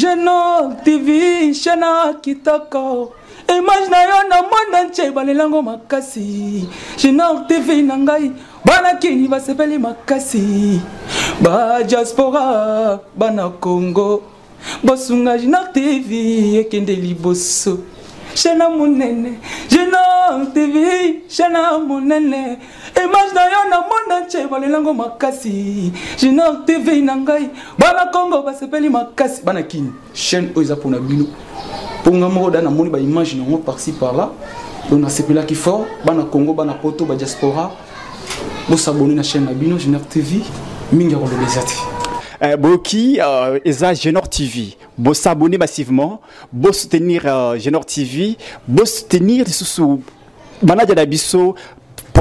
Genor TV, Shana Kitoko. Image na yo na monde entier balelango makasi. Genor TV nangai bana kini basepeli makasi. Ba diaspora bana Congo. Bosunga Genor TV ekende liboso. Shana munene, Genor TV, Shana munene. Image na yo na monde entier balelango makasi. Genor TV nangai bana Congo basepeli makasi. Bana kini chaîne oza pour na bino. Pour nous dans moni ba image non par-ci par-là. On a sepela qui fort, bana Congo, bana Poto, ba diaspora. Vous s'abonner na chaîne Bino Genor TV, mingi ko lezati. Boki eza Genor TV. Vous s'abonner massivement, vous soutenir Genor TV, vous soutenir sous manager d'Abisso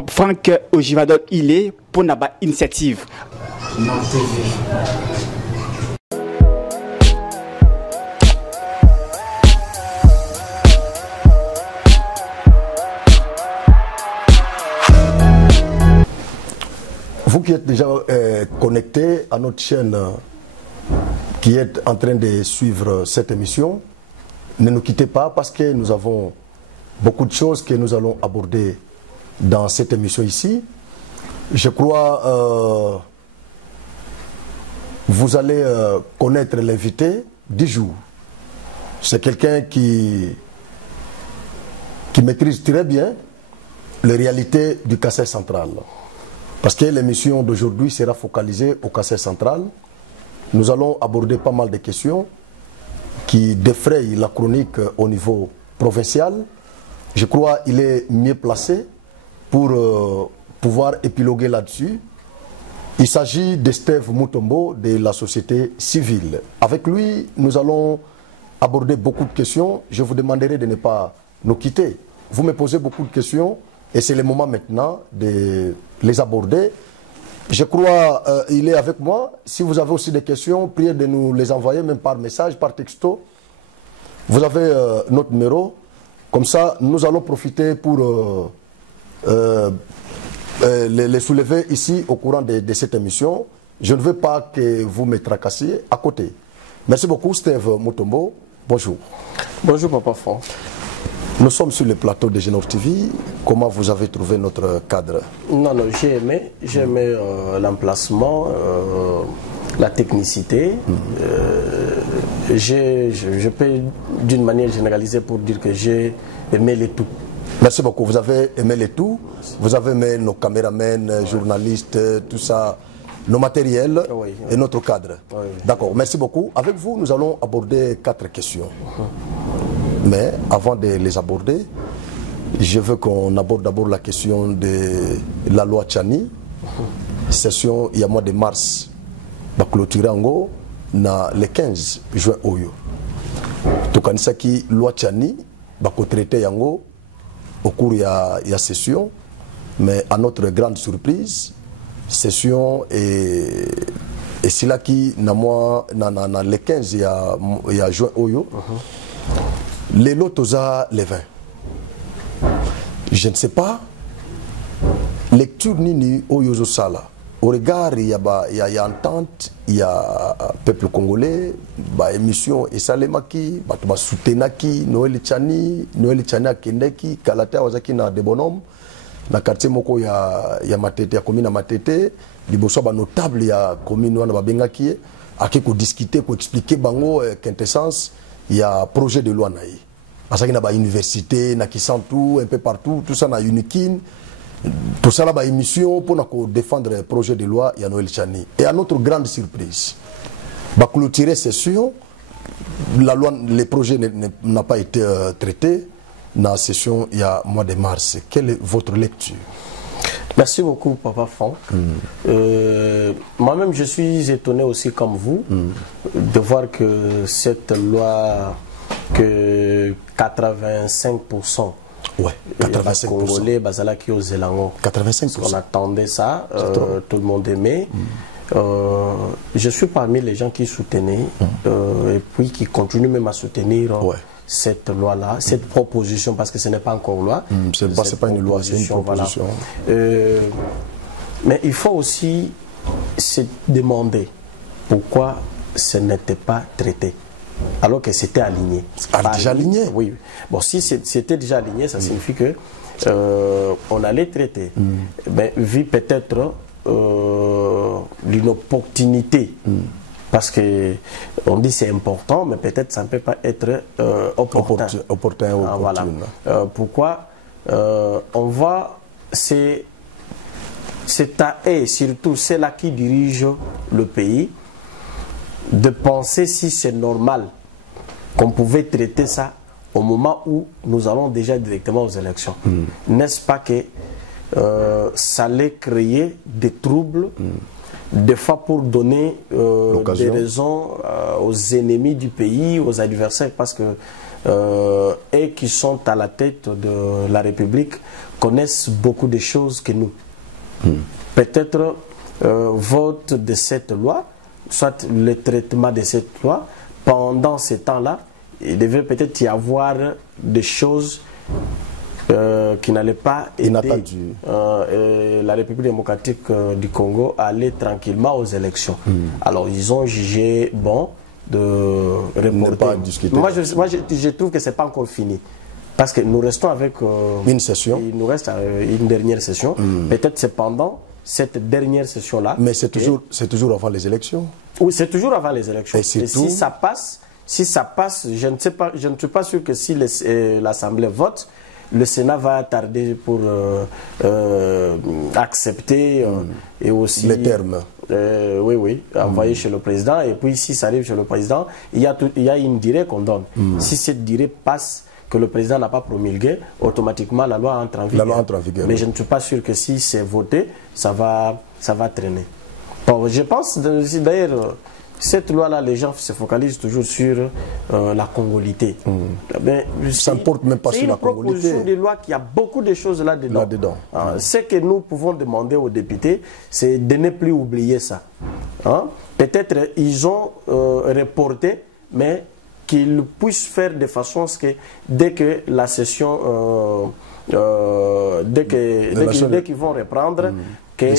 Franck Ojivadol il est pour naba initiative. Genor TV. Vous qui êtes déjà connectés à notre chaîne, qui êtes en train de suivre cette émission, ne nous quittez pas parce que nous avons beaucoup de choses que nous allons aborder dans cette émission ici. Je crois vous allez connaître l'invité du jour. C'est quelqu'un qui maîtrise très bien les réalités du Kassai central. Parce que l'émission d'aujourd'hui sera focalisée au Kassai central. Nous allons aborder pas mal de questions qui défrayent la chronique au niveau provincial. Je crois qu'il est mieux placé pour pouvoir épiloguer là-dessus. Il s'agit d'Esteve Mutombo de la société civile. Avec lui, nous allons aborder beaucoup de questions. Je vous demanderai de ne pas nous quitter. Vous me posez beaucoup de questions. Et c'est le moment maintenant de les aborder. Je crois qu'il est avec moi. Si vous avez aussi des questions, priez de nous les envoyer, même par message, par texto. Vous avez notre numéro. Comme ça, nous allons profiter pour les soulever ici au courant de cette émission. Je ne veux pas que vous me tracassiez à côté. Merci beaucoup, Steve Mutombo. Bonjour. Bonjour, Papa Franck. Nous sommes sur le plateau de Genor TV. Comment vous avez trouvé notre cadre? Non, j'ai aimé l'emplacement, la technicité. Je peux d'une manière généralisée pour dire que j'ai aimé les tout. Merci beaucoup. Vous avez aimé les tout. Vous avez aimé nos caméramens, journalistes, tout ça, nos matériels et notre cadre. Oui. D'accord. Merci beaucoup. Avec vous, nous allons aborder 4 questions. Mais avant de les aborder, je veux qu'on aborde d'abord la question de la loi Tchani. Session il y a mois de mars, va clôturer en le 15 juin. Tout comme ça qui loi Tchani va traiter au cours de la session, mais à notre grande surprise, session et c'est là qui le 15 il y a juin. Les lots les 20. Je ne sais pas. Lecture nini oyozo sala. Au regard, il y a entente, il y a peuple congolais, émission et salemaki, ba soutenaki, Noël Tchani akendeki, Kalatea wazaki na de bonhomme, na quartier moko ya Matete, ya commune Matete, liboso ba notable ya commune wana ba bengaki, aki ko discuter, ko expliquer bango quintessence. Il y a un projet de loi naï. Parce qu'il y a une université, un peu partout, tout ça na unikin, tout ça là émission pour défendre un projet de loi il y a Noël Tchani. Et à notre grande surprise, bah clôturer session, la loi, le projet n'a pas été traité dans la session il y a mois de mars. Quelle est votre lecture? Merci beaucoup, Papa Franck. Moi-même, je suis étonné aussi comme vous de voir que cette loi, que 85% des Congolais, Bazalaki au Zélango, 85%. On attendait ça, tout le monde aimait. Je suis parmi les gens qui soutenaient et puis qui continuent même à soutenir cette loi-là, cette proposition, parce que ce n'est pas encore loi. Ce n'est pas une loi, c'est une proposition. Voilà. Mais il faut aussi se demander pourquoi ce n'était pas traité. alors que c'était aligné. Déjà aligné? Oui. Bon, si c'était déjà aligné, ça signifie que on allait traiter. Ben, vu peut-être l'inopportunité. Parce que on dit c'est important, mais peut-être ça ne peut pas être opportun. Voilà. Pourquoi on voit c'est à eux, surtout ceux-là qui dirigent le pays, de penser si c'est normal qu'on pouvait traiter ça au moment où nous allons déjà directement aux élections. N'est-ce pas que ça allait créer des troubles, des fois pour donner des raisons aux ennemis du pays, aux adversaires, parce que eux qui sont à la tête de la République connaissent beaucoup de choses que nous. Peut-être vote de cette loi, soit le traitement de cette loi, pendant ce temps-là, il devait peut-être y avoir des choses qui n'allaient pas aider la République démocratique du Congo à aller tranquillement aux élections. Alors ils ont jugé bon de reporter. Moi je trouve que ce n'est pas encore fini. Parce que nous restons avec une session. Il nous reste une dernière session. Peut-être c'est pendant cette dernière session-là. Mais c'est toujours avant les élections. Oui, c'est toujours avant les élections. Et si ça passe, je ne sais pas, je ne suis pas sûr que si l'Assemblée vote, le Sénat va tarder pour accepter et aussi les termes. Oui, envoyer chez le président. Et puis si ça arrive chez le président, il y a une durée qu'on donne. Si cette durée passe, que le président n'a pas promulgué, automatiquement la loi entre en vigueur. La loi entre en vigueur. Mais je ne suis pas sûr que si c'est voté, ça va traîner. Bon, je pense d'ailleurs, cette loi-là, les gens se focalisent toujours sur la congolité. Ça ne porte même pas sur la congolité. C'est une proposition de loi qui a beaucoup de choses là-dedans. Ce que nous pouvons demander aux députés, c'est de ne plus oublier ça. Peut-être ils ont reporté, mais qu'ils puissent faire de façon à ce que dès que la session, dès qu'ils vont reprendre, que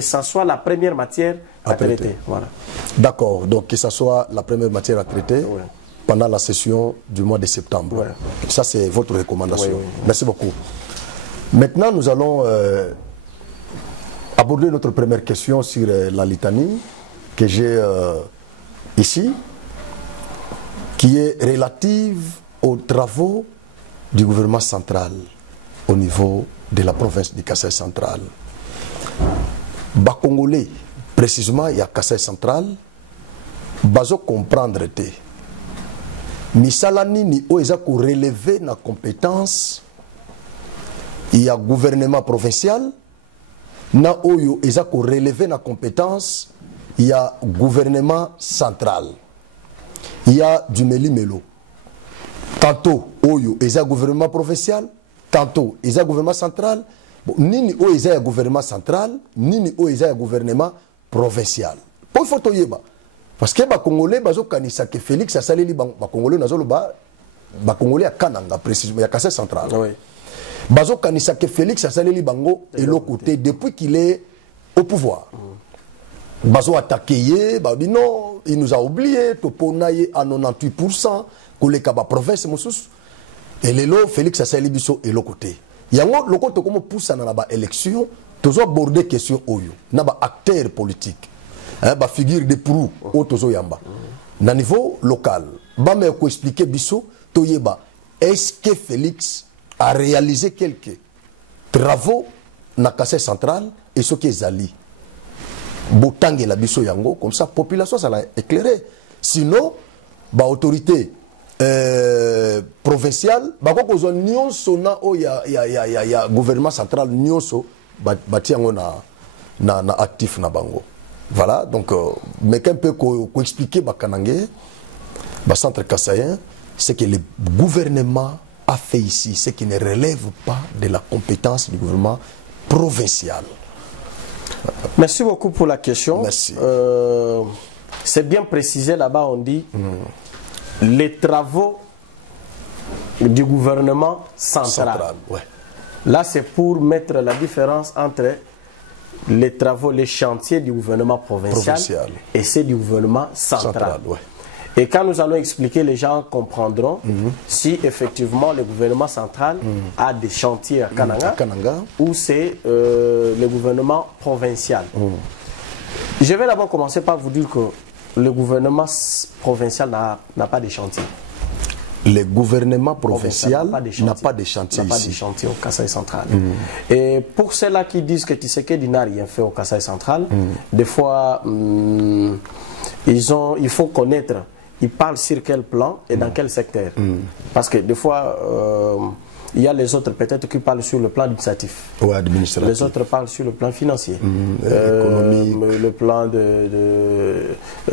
ça soit la première matière à traiter. Voilà. D'accord, donc que ça soit la première matière à traiter pendant la session du mois de septembre. Ça, c'est votre recommandation. Merci beaucoup. Maintenant, nous allons aborder notre première question sur la litanie que j'ai ici, qui est relative aux travaux du gouvernement central au niveau de la province du Kasaï central. Congolais, précisément, il y a Kasaï central, bazo comprendre te. Misala nini o eza ko relever na compétence, il y a gouvernement provincial, na oyo eza ko relever na compétence, il y a gouvernement central. Il y a du Meli-Melo. Tantôt, Oyo, il y a gouvernement provincial. Tantôt, il y a gouvernement central. Nini o il y a gouvernement central. Nini o il y a gouvernement provincial. Pour il faut to yeba. Parce que les Congolais, ils que Félix a salé les Congolais, les Congolais à Kananga, précisément, il y a Kassai central. Bazo kanisa que Félix a salé les bango et l'autre côté depuis qu'il est au pouvoir. Bazo attaqué, non, il nous a oublié, toponaye à 98%, que les Kaba province moussous. Et les lots, Félix a salé biso et l'autre côté. Il y a un autre côté comme pousse dans la élection, toujours aborder question oyo, naba acteur politique, ba figure de prou au tozo yamba. Na niveau local, ba me ko expliquer biso, toyeba, est-ce que Félix a réalisé quelques travaux na Kassai central et ce qui est Zali. Botangue la biso yango, comme ça, la population, ça l'a éclairé. Sinon, bah, autorité provinciale, bah, quand on a nyonso na o ya gouvernement central nyonso, bah, tiango na actif na bango. Voilà, donc, mais qu'un peu qu'on expliquer bah, kanangé, bah, centre kassaïen, c'est que le gouvernement a fait ici, ce qui ne relève pas de la compétence du gouvernement provincial. Merci beaucoup pour la question. Merci. C'est bien précisé là-bas, on dit les travaux du gouvernement central. Là, c'est pour mettre la différence entre les travaux, les chantiers du gouvernement provincial. Et ceux du gouvernement central. Et quand nous allons expliquer, les gens comprendront si effectivement le gouvernement central a des chantiers à Kananga, ou c'est le gouvernement provincial. Je vais d'abord commencer par vous dire que le gouvernement provincial n'a pas de chantier. Le gouvernement provincial n'a pas de chantier ici. N'a pas de chantier au Kasaï central. Et pour ceux-là qui disent que Tshisekedi n'a rien fait au Kasaï central, des fois, il faut connaître, ils parlent sur quel plan et dans quel secteur. Parce que des fois, il y a les autres peut-être qui parlent sur le plan administratif. Ouais, administratif. Les autres parlent sur le plan financier, le plan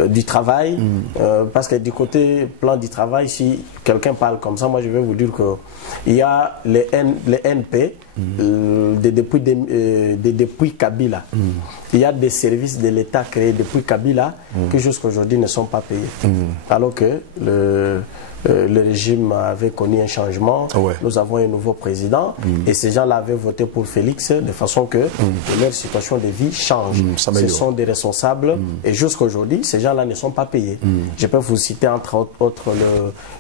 du travail. Parce que du côté plan du travail, si quelqu'un parle comme ça, moi je vais vous dire qu'il y a les NP depuis Kabila. Il y a des services de l'État créés depuis Kabila qui jusqu'à aujourd'hui ne sont pas payés. Alors que le régime avait connu un changement, nous avons un nouveau président et ces gens-là avaient voté pour Félix de façon que leur situation de vie change. Ce sont des responsables et jusqu'à aujourd'hui, ces gens-là ne sont pas payés. Je peux vous citer entre autres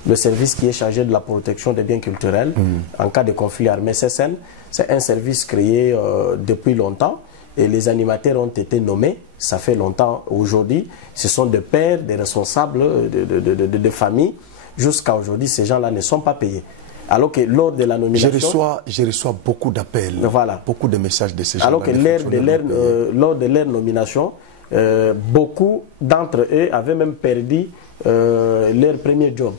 le service qui est chargé de la protection des biens culturels en cas de conflit armé SSN. C'est un service créé depuis longtemps et les animateurs ont été nommés, ça fait longtemps aujourd'hui. Ce sont des pères, des responsables de familles. Jusqu'à aujourd'hui, ces gens-là ne sont pas payés. Alors que lors de la nomination... Je reçois beaucoup d'appels, beaucoup de messages de ces gens-là. Alors que lors de leur nomination, beaucoup d'entre eux avaient même perdu leur premier job.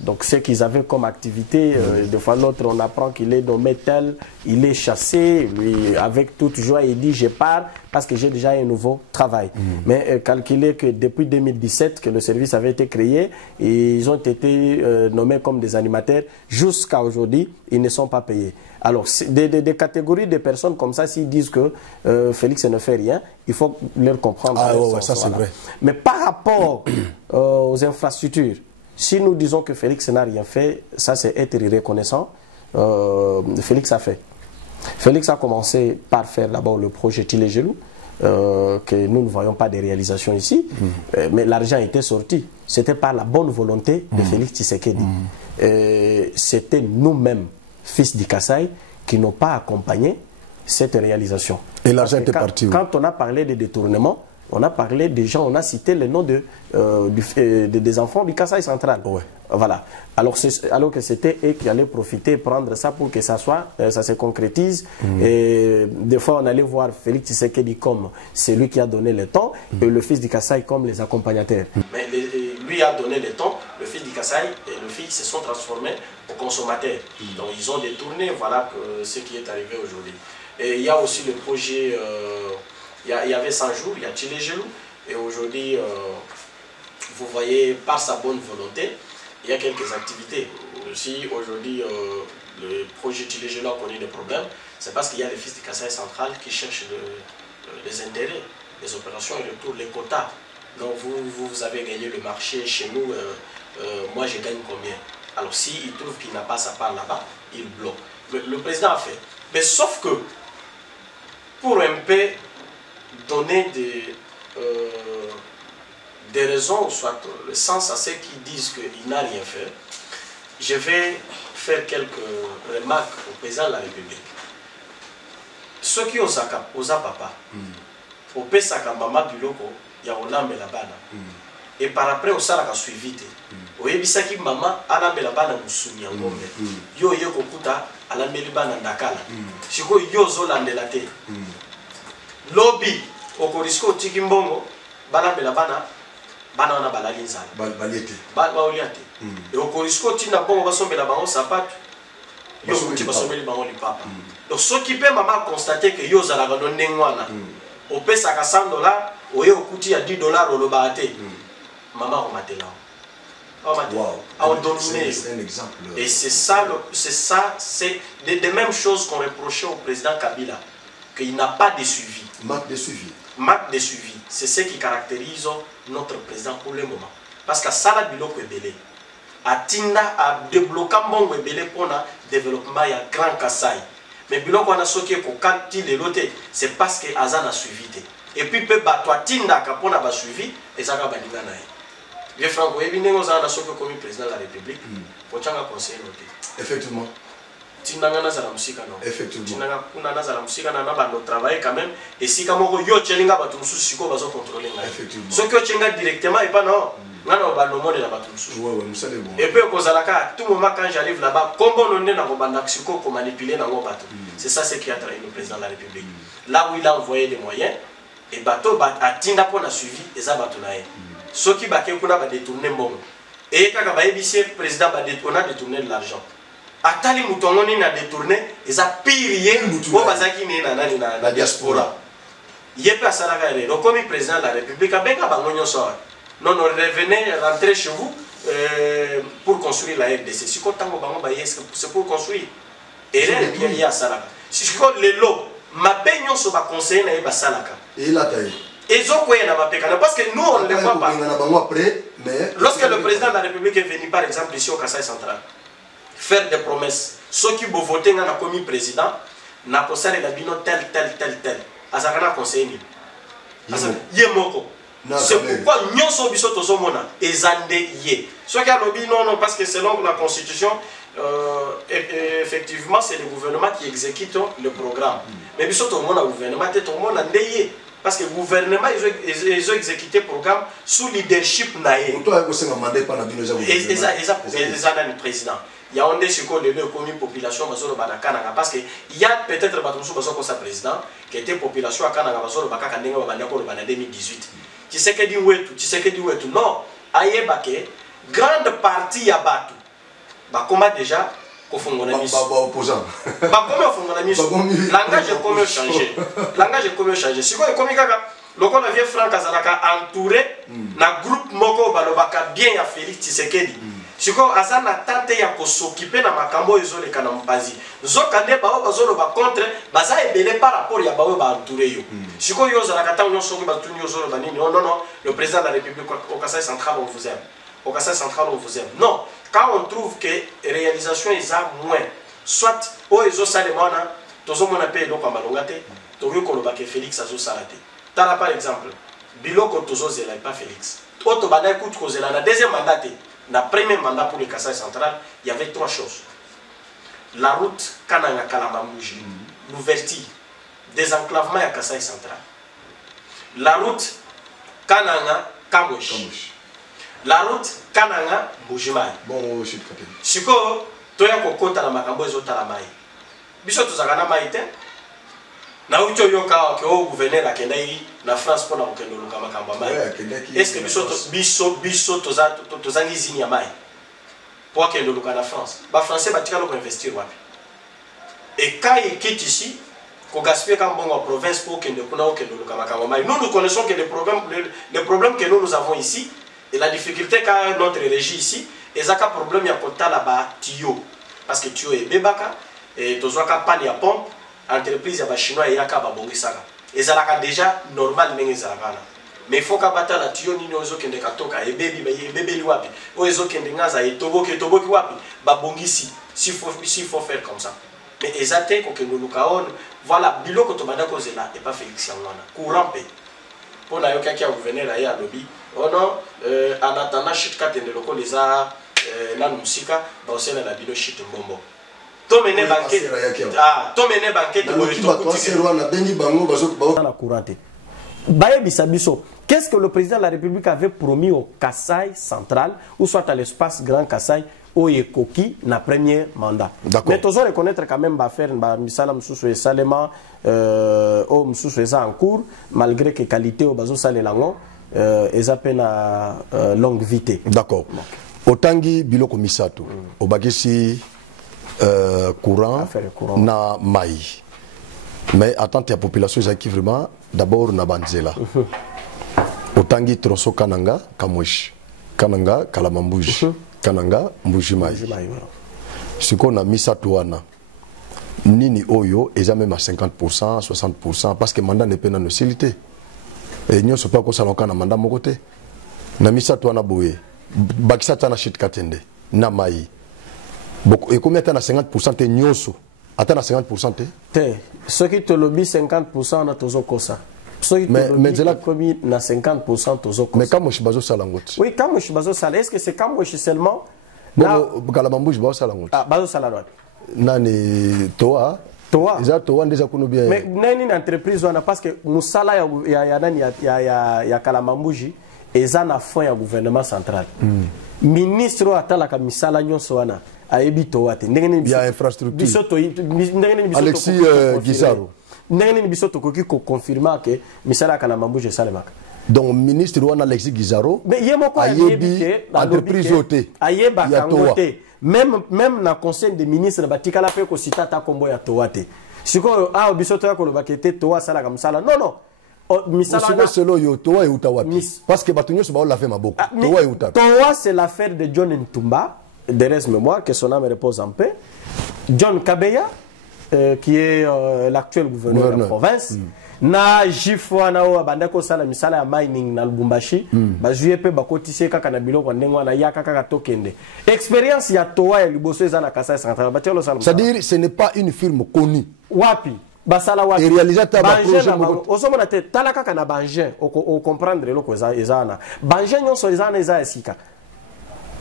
Donc ce qu'ils avaient comme activité, de fois l'autre on apprend qu'il est nommé tel, il est chassé, lui, avec toute joie il dit je pars parce que j'ai déjà un nouveau travail. Mais calculez que depuis 2017 que le service avait été créé, ils ont été nommés comme des animateurs, jusqu'à aujourd'hui ils ne sont pas payés. Alors des catégories de personnes comme ça, s'ils disent que Félix ne fait rien, il faut leur comprendre. Ça c'est vrai. Mais par rapport aux infrastructures, si nous disons que Félix n'a rien fait, ça c'est être reconnaissant. Félix a fait. Félix a commencé par faire d'abord le projet Tilégelou, que nous ne voyons pas de réalisation ici, mais l'argent était sorti. C'était par la bonne volonté de Félix Tshisekedi. C'était nous-mêmes, fils du Kasaï, qui n'ont pas accompagné cette réalisation. Et l'argent était parti où? Quand on a parlé de détournement, on a parlé des gens, on a cité le nom des enfants du Kasaï central. Voilà. Alors que c'était eux qui allaient profiter, prendre ça pour que ça se concrétise. Et des fois, on allait voir Félix Tshisekedi comme celui qui a donné le temps et le fils du Kasaï comme les accompagnateurs. Mais lui a donné le temps, le fils du Kasaï et le fils se sont transformés en consommateurs. Donc ils ont détourné, voilà ce qui est arrivé aujourd'hui. Et il y a aussi le projet... il y avait 100 jours, il y a Tilégelou, et aujourd'hui, vous voyez, par sa bonne volonté, il y a quelques activités. Si aujourd'hui, le projet Tilégelou a connu des problèmes, c'est parce qu'il y a les fils du Kasaï central qui cherchent les intérêts, les opérations et le tour, les quotas. Donc vous avez gagné le marché chez nous, moi je gagne combien? Alors s'il trouve qu'il n'a pas sa part là-bas, il bloque. Le président a fait. Mais sauf que, pour un peu donner des raisons, soit le sens à ceux qui disent qu'il n'a rien fait, je vais faire quelques remarques au président de la République. Ceux qui ont papa, au pesaka mama biloko, il y a olambela bana. Et par après, au salaka suivi. Au yebisaki mama alambela bana musuni ngombe. Yo yeko kuta alambeli bana ndakala. Siko yo zolandela te. Lobby okorisko tikimbongo balambela bana wana balali nzala Baliete. Baoliate. Et okorisko tina bongo basombela bango sapato. Yo kuti basombeli bango lipapa. Donc ce qui peut maman constater que yo zalaka don ndengwana. Au pesaka $100, oye okuti à $10 au lobate. Maman on matela. C'est un exemple. Et c'est des mêmes choses qu'on reprochait au président Kabila, qu'il n'a pas de suivi. Manque de suivi. Manque de suivi. C'est ce qui caractérise notre président pour le moment. Parce que ça a biloko ebele. Atinda a débloqué mbongo ebele pour le développement ya Grand Kasaï. Mais biloko na soki ko kanti de l'autre, c'est parce que Azan a suivi. Et puis peut battre Tinda kapona ba suivi et ça va balinga na. vieux Franck oyebi ndenge ozala na soki okomi président de la République ochanga conseiller noté effectivement tinanga nazala musika non effectivement tinanga kuna nazala musika na bando travailler quand même et si kama ko yo chelinga batu mususu siko bazo contrôler ngai effectivement soki ochenga directement et pas non ngana bando monde na batu mususu ouais musale bon et puis kozalaka tout moment quand j'arrive là-bas kombo nonde na ko banda siko ko manipuler na ngo batu c'est ça ce qui a trahi le président de la République là où il a envoyé les moyens et bateau atinda pour na suivi eza bato na ye soki bake kuna ba détourner mbongo et kaka ba ebisi président ba on a détourné de l'argent atali mutongo ni na détourner eza pire o bazaki ni na nani na diaspora yepe asalaka ele comme président de la République abenga bango nyonso non revenez rentrer chez vous pour construire la RDC siko tango bango ba yes c'est pour construire et là bien ya salaka siko lelo mabe nyonso ba conseiller na ye basalaka et là taille et parce que nous on ne le voit pas mais lorsque le président de la République est venu par exemple ici au Kasaï central faire des promesses ceux qui vont voter dans commis président n'a pas ça la bino tel azakana conseiller yemoko c'est pourquoi nyonso biso tozomona ezande ye ceux qui a lobby non parce que selon la constitution effectivement c'est le gouvernement qui exécute le programme mais biso tout le monde a gouvernement tout le monde a ndeye parce que le gouvernement ils ont exécuté le programme sous leadership naïe. Et ça le président. Il y a un des sur les communes population parce que il y a peut-être un président qui était population à Kananga en 2018. Tu sais que dit où non, aïe baké grande partie ya batu. Bah comment déjà opposant. Langage est comment changer. Langage est comment changer. Si quoi comme kaka, le qu'on avait Franck Azalaka entouré na groupe moko balobaka bien ya Félix Tshisekedi. Si quoi azana tante ya ko s'occuper na makambo ezole kana mbazi. Zokande bao bazolo ba contre baza ebele par rapport ya bao ba entouré yo. Si quoi yo zalaka ta nyonso ko batuni yo zolo banini. Non non, le président de la République au Kasaï central on vous aime. Au Kasaï central on vous aime. Non. Quand on trouve que réalisation est à moins, soit au Ezo Salemana, tous on appelle donc à Malongate, Torio Kolobake Félix Azo Salate. Tala par exemple, Biloko Tozo Zela pas Félix. Otobana écoute Kozela, la deuxième mandat, la premier mandat pour le Kasaï central, il y avait trois choses. La route Kananga Kalamamouji, l'ouverture, désenclavement à Kasaï central. La route Kananga Kamouchi. La route Kananga Bujimai. Bon, shit, Siko, toya kokota na makambo ezota la mai. Biso tozakana maite. Na ucho yoka ke o gouverneur akenda yi na France pour na kokendo luka makambo mai. Est-ce que biso tozangi zini ya mai? Pour kendo luka na France. Ba français batika lo investir wapi. Et quand il quitte ici, ko gaspiller quand bon en province pour kendo kuna o kendo luka makambo mai. Nous connaissons que les problèmes que nous avons ici. Et la difficulté qu'a notre régie ici, et ça a un problème à côté là-bas, tuyau. Parce que tuyau est bébaka, et tu as pas de pompe, entreprise à chinois et à Kababongi Saga. Et ça a déjà normal, mais il faut qu'à battre la tuyau, ni nous qui ne katoka, et bébé wapi, ou les autres qui ne gaza, et tobo qui wapi, babongi si, s'il faut faire comme ça. Mais exactement que nous nous voilà, bilo que tu vas d'accord là, et pas Félix Yangwana, courant paix. Pour la yoka qui a gouverné là, il y a lobby. Oh non, en attendant, chute 4 de locaux, les a musika, bah aussi la bino chute mbombo. Tomene banquet. Ah, tomene banquet. Qu'est-ce que le président de la République avait promis au Kasaï central, ou soit à l'espace Grand Kasaï, au Yekoki, na premier mandat. Mais tu dois reconnaître quand même, faire misala msusu et salema, au msusu et en cours, malgré que qualité au bazo salelango, ils appellent longue vitesse. D'accord. Otangi biloko misato, obagisi courant na mai. Mais attends, la population qui vraiment d'abord na banzela. Otangi tronso kananga kamwesh, kananga kalamambuji. Kananga Mbujimai. Ce na misato wana nini oyo eza même à 50%, 60% parce que mandat n'est pas dans nocilité. Et nous sommes pas ko salon kana mandat moko te. Na misato wana boye. Bakisa tana shit katende na mai. Beaucoup et combien tana 50% te nyoso. Atana 50% te. Te. Ce qui te lobby 50% na tozo kosa. Mais c'est là commis na 50% tozo. Mais quand moi je bazo salangot. Oui, quand moi je bazo sala, est-ce que c'est quand moi je seulement bon kalamambu je bazo salangot. Ah, bazo sala. Nani toa Toa. Ils ont toa déjà kuno bien. Mais nani une entreprise wana parce que musala ya kalamambuji eza na fond ya gouvernement central. Ministre atala ka misala nyonso wana ayebi toa te. Il y a infrastructure. Alexis Guizaro. Ndenge ni biso tokoki ko confirmer que misala kana mambuje salemaka. Donc ministre wana Alexis Guizaro mais yemoko ayebi entreprise ote ayeba kangote même na conseil des ministres batikala pe ko citata kombo ya toate. Siko a biso to ya ko bakete toa sala kam sala. Non. Misala na selo yo toa e utawapi. Parce que batunyo so ba la fait maboko. Toa e utapi. Toa c'est l'affaire de John Ntumba, de reste mémoire que son âme repose en paix. John Kabeya qui est l'actuel gouverneur de la province. Na jifwa na o bandako sala misala ya mining na Lubumbashi ba juye pe bakotise kaka na biloko ndengwa na yaka kaka tokende. Expérience ya toa ya liboso eza na Kasai Central. C'est-à-dire ce n'est pas une firme connue. Wapi basala wapi. Et réalisateur ba projet osomona te tala kaka na Bangin o comprendre loko eza na. Bangin nyonso eza na eza esika.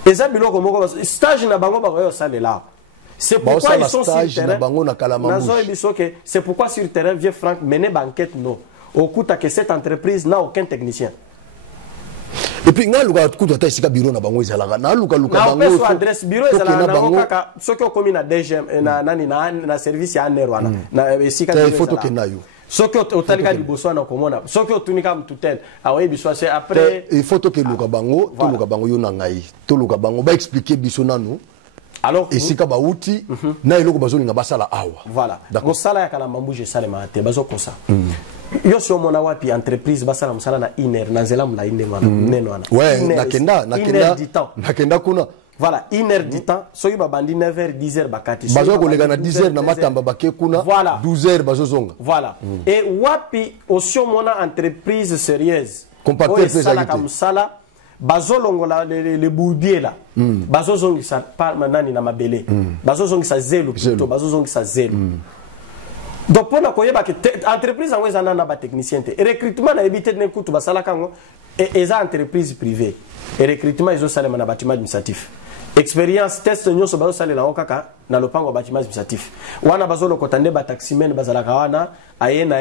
Eza biloko moko stage na bango ba yo salela. C'est pourquoi ils sont sur terrain. C'est pourquoi sur terrain, vieux Franck, mener banquette, non. Au coup, que cette entreprise n'a aucun technicien. Et puis, nous avons bureau na bango ezalaka na luka bango adresse bureau ezalaka na bango kaka soki okomi na DGM na service ya nerwana na esika photo kenayo soki otalika liboso na komona soki otunika mtutel awe biso c'est après il faut que luka bango to luka bango yo na ngai to luka bango ba expliquer biso nanu. Alors, et si kaba outi, na iloko bazoni nga basala awa. Voilà. Mosala ya kala mambuje salema te bazo kosa. Yo so mona wapi entreprise basala mosala na iner na zela mla iner wana nenwana. Ouais, nakenda kuna. Voilà, 1h du temps, soki babandi 9h 10h bakati. Bazo kolega na 10h na matamba bake kuna. Voilà. 12h bazo zonga. Voilà. Et wapi osio mona entreprise sérieuse. Compacteur pesalité. Sala bazolongola le boudier là bazozongisa pa nani na mabele bazozongisa zelo plutôt bazozongisa zelo donc pour na koyeba que entreprise ngo ezana na ba technicien te recrutement na ebité ne kutu basala kango eza entreprise privée et recrutement izo salema na bâtiment administratif expérience test nyonso bazosalela okaka na lopango bâtiment administratif wana bazolo kotande ba taximen bazala kawana ayena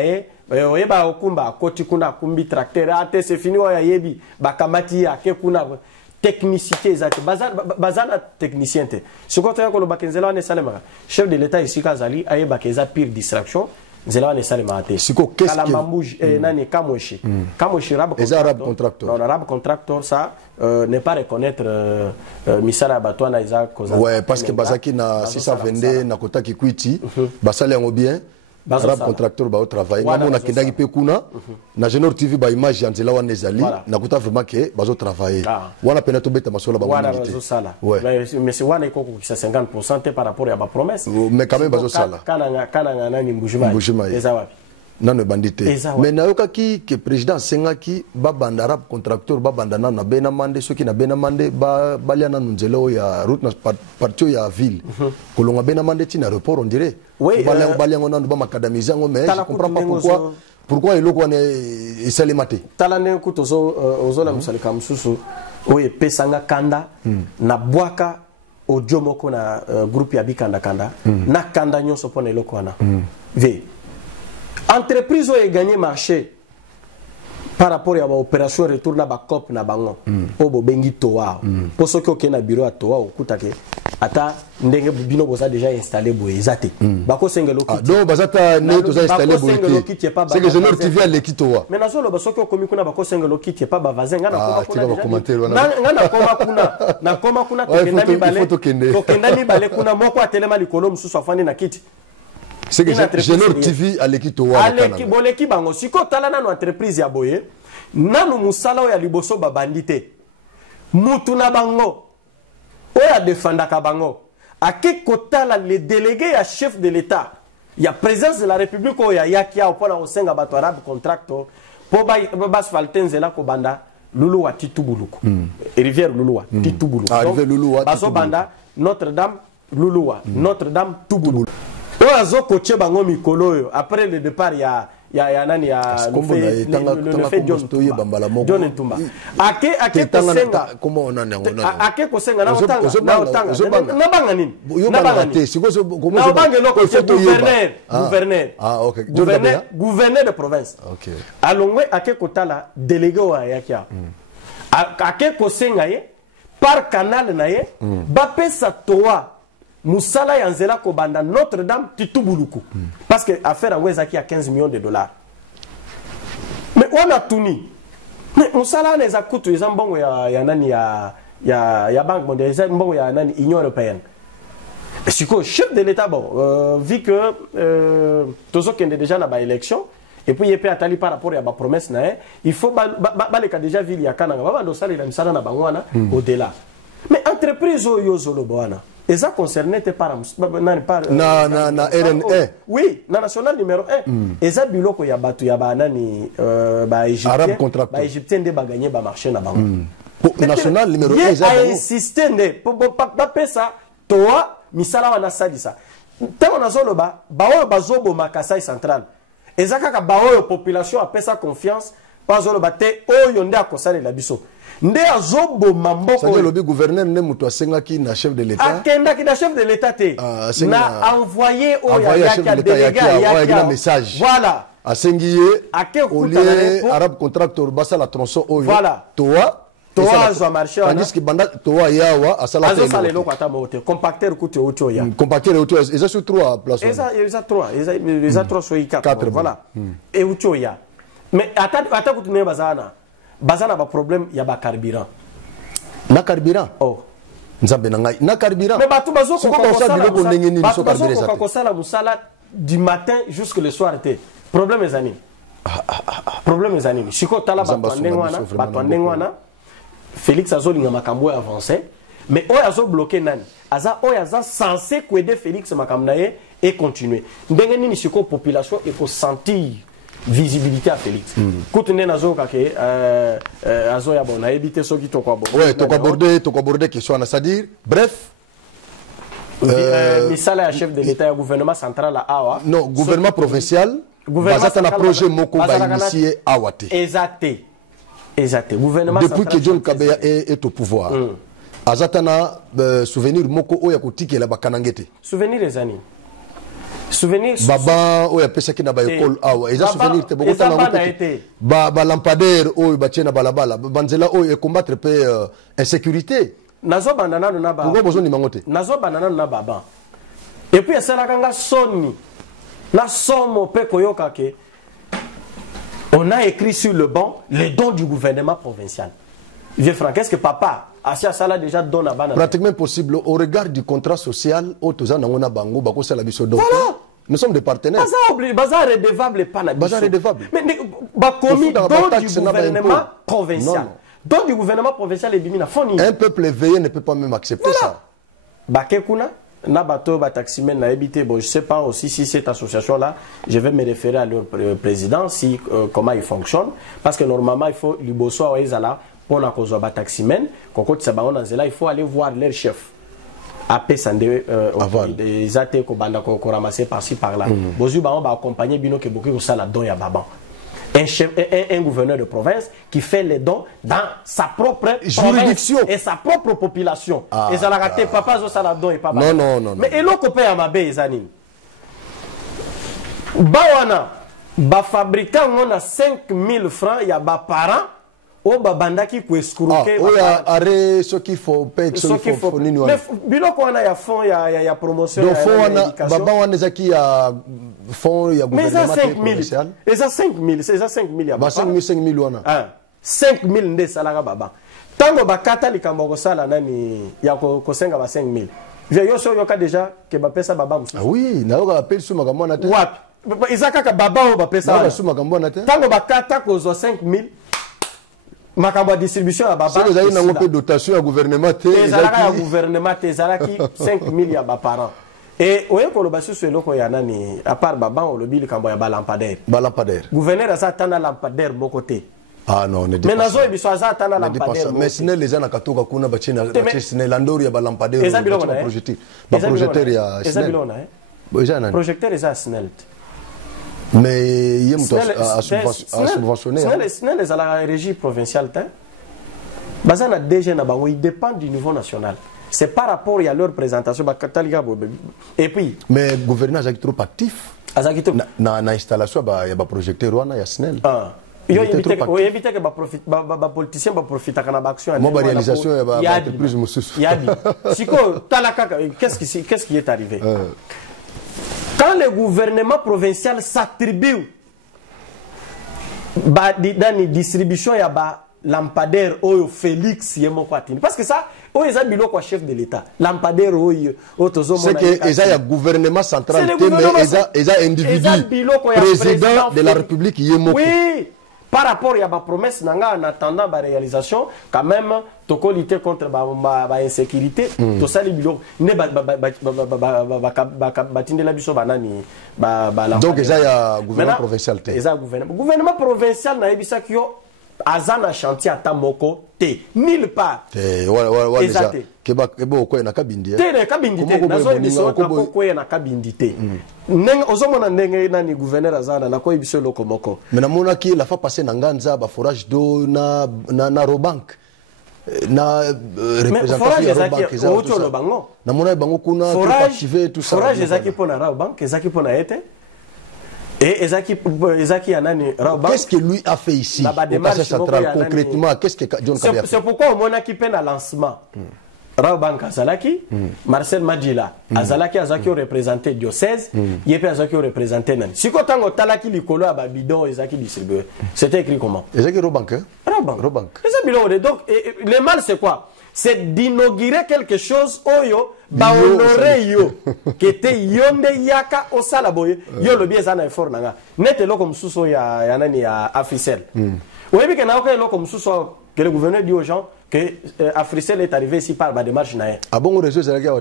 oyeba okumba akoti kuna kumbi tracteur ate c'est fini oya yebi bakamati yake kuna technicité ezate bazana technicien te sikoto yako lo bakenzela wane salema chef de l'état ici kazali ayeba keza pire distraction nzela wane salema ate siko qu'est-ce que Mambuj nani kamoshi arabe contractor non arabe contractor ça ne pas reconnaître misala batwana isa koza ouais parce que bazaki na 622 na kota kikwiti basali yango bien arabe contracteur ba au travail ngamo na kendaki pe kuna na Genor TV ba image ya nzela wana ezali na kuta vraiment que bazo travailler wana pena to beta masola ba wana bazo sala mais c'est wana iko kisa 50% te par rapport à ba promesse mais quand même bazo sala kana nani Mbujima eza wapi nano bandité mais nayoka ki que président sengaki ba banda arabe contracteur ba banda na bena mande soki na bena mande ba baliana nzelo ya route na partie ya ville kolonga bena mande tina aéroport on dirait oui baliana nando ba makadamiser ngo mais je comprends pas pourquoi il lokone isalemate talane kutozo ozola musalika msusu oye pesanga kanda na bwaka audio moko na groupe ya bikanda kanda na kanda nyonso pona eloko wana ve entreprise a gagné marché par rapport à l'opération retour na ba COP na bango obo bengi toa pour ceux qui ont na bureau à toa okutake ata ndenge bino boza déjà installé boye ezate bako sengelo kiti donc bazata ne toza installé boye c'est que je leur TV à l'équitoa mais nazo lo basoki okomi kuna bako sengelo kiti pas ba vazin ngana koma kuna tokenda mi bale kuna moko atelema likolo mususu afandi na kiti. C'est que Genor TV à l'équitoa. Boleki bango siko tala na entreprise ya boye nanu musala ya liboso babandite mutu na bango oya defendaka bango ake kotala le délégué ya chef de l'état ya présence de la république oya yakia opona osenga bato arabe contractor po ba asphalter nzela ko banda Luluwa Titubuluku rivière Luluwa Titubuluku rivière Luluwa baso banda Notre-Dame Luluwa Notre-Dame Tubuluku oazo koche bango mikolo yo après le départ ya nani ya le fait John Ntumba ake kosenga comment on en est ake kosenga na otanga na banga nini na banga nini na banga loko gouverneur de province alongwe ake kotala délégué wa yakia ake kosenga ye par canal na ye bapesa toa musala ya nzela ko banda Notre-Dame titubuluku parce que affaire yango ezaki ya 15 millions de dollars mais on a tuni mais musala na eza kutu eza mbongo ya nani ya banque mondiale eza mbongo ya nani Union européenne siko chef de l'état bon vu que tozokende déjà na ba élection et puis yepe atali par rapport à ba promesse na il faut ba le cas déjà ville ya kananga ba bando sala ila misala na bangwana au delà mais entreprise yo zolo boana ils ont concerné par na RNE. Oui, na national numéro 1. Ils ont biloko ya batu ya ba nani ba égyptien de ba gagner ba marché na bango. National numéro 1 ils ont insisté ne pa pesa toa misala wana salisa. Tango na zolo ba oyo bazobo makasai central. Ezaka ba oyo population a pesa confiance pa zolo ba te oyo nde akosala la biso. Nde azobo mamboko c'est le gouverneur ne muto asenga ki na chef de l'état akenda ki na chef de l'état te na envoyé au ya délégué ya message voilà asengiye olié arabe contractor basa la tronçon oyo voilà toa zo marché tandis que banda toa yawa asala azo sala loko ata mote compacteur kutu oto ya compacteur oto eza sur 3 places eza 3 eza 3 sur 4 voilà et oto ya mais ata kutu ne bazana ba problème ya ba carburant na carburant oh nzambe na ngai na carburant mais batu bazo ko sala musala du matin jusqu'au le soir te problème ezani problème ezani siko tala ba ndengwana Félix azolinga makambo avancé mais oyo azo bloquer nani aza censé aider Félix makambo na ye et continuer ndenge nini siko population et ko sentir visibilité à Félix. Koutune nazo kake azo ya bon habité soki to ko aborder. Ouais, to ko aborder question na c'est-à-dire bref misala ya chef de l'état ya gouvernement central à Awa. Non, gouvernement provincial. Bazata na projet moko ba initié Awate. Exact. Gouvernement depuis que John Kabeya est au pouvoir. Azata na souvenir moko oya kotikela bakanangete. Souvenir les années. Souvenir baba oya pesa kina ba école awa eza souvenir te boko tana ba lampadaire oyo ba tiena balabala banzela oyo combattre pe insécurité nazo bandana na ba ngo bozo ni mangote nazo bandana na baba et puis ça la kanga soni na somo pe koyoka ke on a écrit sur le banc les dons du gouvernement provincial. Vieux Franck, est-ce que papa Asia Sala déjà donne à Bana? Pratiquement possible au regard du contrat social au Tozana on a bango bako sala biso donc. Voilà. Nous sommes des partenaires. Bazar redevable pas na biso. Bazar redevable. Mais ba commis don du gouvernement provincial. Don du gouvernement provincial et bimina foni. Un peuple éveillé ne peut pas même accepter ça. Ba kekuna na bato ba taximen na habité bon je sais pas aussi si cette association là je vais me référer à leur président si comment il fonctionne parce que normalement il faut liboso wa izala pour la cause ba taximen kokoti sabango na zela il faut aller voir leur chef AP Sandé des athées ko banda ko ramasser par-ci par-là bozu ba on va accompagner bino ke beaucoup ko sala don ya baban un gouverneur de province qui fait les dons dans sa propre juridiction et sa propre population. Et ça l'a raté, papa, ça l'a don et pas non. Mais et l'autre paye à ma baie, Zanine. Bawana, ba fabricant, on a 5 000 francs, il y a ba parents, ou ba banda qui peut escroquer. Oh, il y a arrêt, ce qu'il faut payer, ce qu'il faut. Mais biloko on a ya fond, il y a promotion. Donc, fond, on a, baba, on a qui a fond, il y a gouvernement provincial. Mais ça 5 000, c'est ça 5 000, il y a ba 5 000, on a. 5 000 nde salaga baba. Tango bakata likambo ko sala nani ya ko senga ba 5 000. Via yo so yoka déjà que ba pesa baba musu. Ah oui, na yoka appel suma kambo na te. Wapi? Izaka ka baba o ba pesa. Na suma kambo na te. Tango bakata ko zo 5 000. Makambo distribution ya baba. C'est vous avez na dotation à gouvernement te. Ezalaka gouvernement te ezalaki 5 000 ya ba parents. Et oye ko lo basu so loko ya nani à part baba o lo bili kambo ya ba lampadaire. Ba lampadaire. Gouverneur asa tana lampadaire côté. Ah non, ne dit pas. Mais nazo biso azata na lampadaire. Mais sinon les gens nakatoka kuna bachina bachina landori ya ba lampadaire. Ba projecteur. Ba projecteur ya. Eza bilona Boja nani? Projecteur eza snelt. Mais il y a subventionné. Les à la régie provinciale, ils dépendent du niveau national. C'est par rapport à leur présentation. Et puis. Mais le gouverneur est trop actif. Dans l'installation, il y a un projecteur, il y a SNEL. Il y a évité que les politiciens profitent de l'action. La réalisation, il y a plus de qu'est-ce qui est arrivé? Quand le gouvernement provincial s'attribue dans la distribution, il y a lampadaire au Félix Yemokwatini. Parce que ça, ils ont le chef de l'État. Lampadaire au c'est que il y a gouvernement central, mais il y a individu président de la République Yemokwatini. Oui. Par rapport à la promesse, en attendant la réalisation, quand même, tu peux lutter contre l'insécurité. Tout ça, les bureaux. Donc, il y a un gouvernement provincial. Le gouvernement provincial, il y a un chantier à Tamoko, nulle part. Mais la fois passée, Nanganza, forage d'eau, na Robank. Na représentation qu'est-ce que lui a fait ici au passé central concrètement? Qu'est-ce que John Kabi a fait? C'est pourquoi on a qui un lancement. Raobank Azalaki, Marcel Madjila, Azalaki Azaki représenté diocèse, Yepé Azaki représenté Nan. Si quand on talaki likolo à bidon Ezaki distribué, c'était écrit comment? Ezaki Robank. Robank. Donc le mal c'est quoi? C'est d'inaugurer quelque chose oyo ba honorer yo qui était yonde yaka au salaboye yo le bien zana effort nanga nete lo comme sous ya nani ya Africell. Oui bien que na ko lo comme sous que le gouverneur dit aux gens que Africell est arrivé ici par la démarche nae. Ah bon réseau c'est la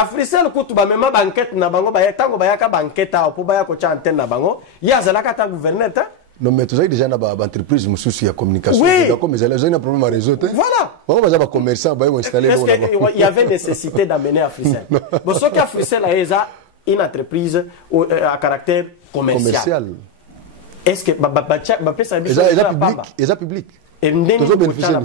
Africell ko tu ba même banquette na bango ba tango ba yaka banquette pour ba yako cha antenne na bango ya zalaka ta gouverneur ta. Non mais tu sais déjà na ba entreprise mususu ya communication comme ils ont un problème à réseau. Voilà. On va ba commerçant ba installer là. Est-ce qu'il y avait nécessité d'amener Africell? Bon ce qu'Africell a une entreprise à caractère commercial. Est-ce que est public. Et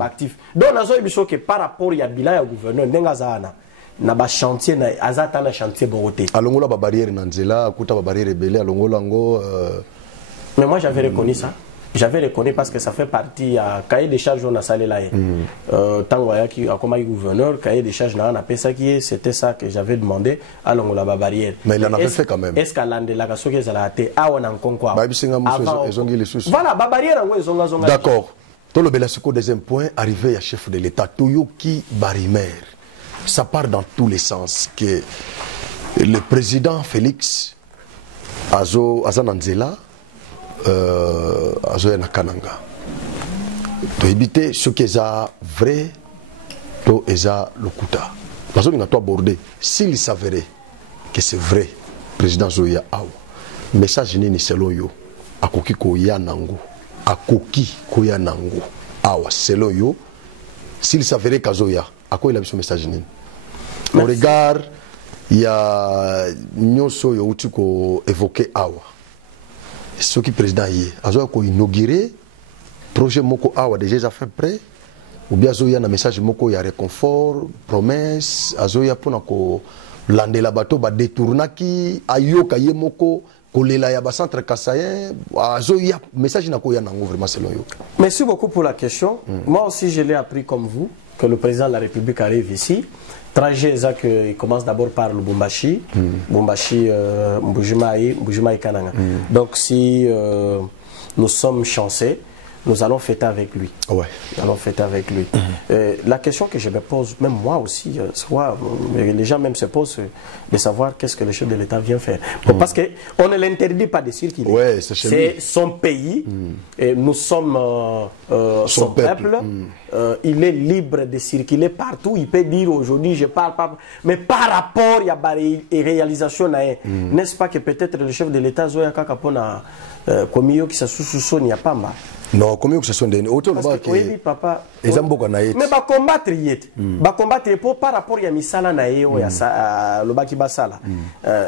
actif. Donc nous que par rapport à bilan du gouverneur Nengazana na ba chantier na azata na chantier boroté. Alongola ba barrière nanzela, kuta ba barrière belé alongola ngo mais moi j'avais reconnu ça. J'avais reconnu parce que ça fait partie à cahier des charges on a salé là. Tangoya qui a comme gouverneur cahier des charges na pesa qui c'était ça que j'avais demandé à l'ongola ba barrière. Mais il en avait fait quand même. Est-ce qu'à l'ande la gaso que ça l'a été a on en quoi. Voilà ba barrière ngo zonga. D'accord. Dans le Belasiko, deuxième point, arrivé à chef de l'État, Toyoki Barimer, ça part dans tous les sens. Que le président Félix Azananzela, Azo Nakananga, to éviter ce qui est vrai, to eza lokuta. Parce qu'il a tout abordé. S'il s'avérait que c'est vrai, président Zoya Aou, message n'est ni selon yo, akoki ko ya nango. Akoki koya nango awa selon yo s'il s'avérait kazoya à quoi il a vu son message nini au regard il y a nyoso yo utiko évoqué awa ce qui président yi azoya ko inaugurer projet moko awa déjà fait prêt ou bien azoya na message moko ya réconfort promesse azoya pona ko landela bato ba détournaki ayoka ye moko kolela ya ba centre kassayen azoya message na ko ya nango vraiment selon yo. Merci beaucoup pour la question. Moi aussi je l'ai appris comme vous que le président de la République arrive ici. Trajet exact il commence d'abord par le Bumbashi, Bumbashi Mbujimaï Kananga. Donc si nous sommes chanceux, nous allons fêter avec lui. Ouais. Nous allons fêter avec lui. La question que je me pose, même moi aussi, les gens même se posent de savoir qu'est-ce que le chef de l'État vient faire. Bon, parce qu'on ne l'interdit pas de circuler. Ouais, c'est son pays, et nous sommes son peuple. Il est libre de circuler partout. Il peut dire aujourd'hui, je parle pas. Mais par rapport à la réalisation, n'est-ce pas que peut-être le chef de l'État, Zoya Kakapona, comme il y a sous n'y a pas mal. Non, comme ça sont des autres oui, papa. Mais ba combattre yet. Ba combattre pour par rapport à misala na yo ya le baki basala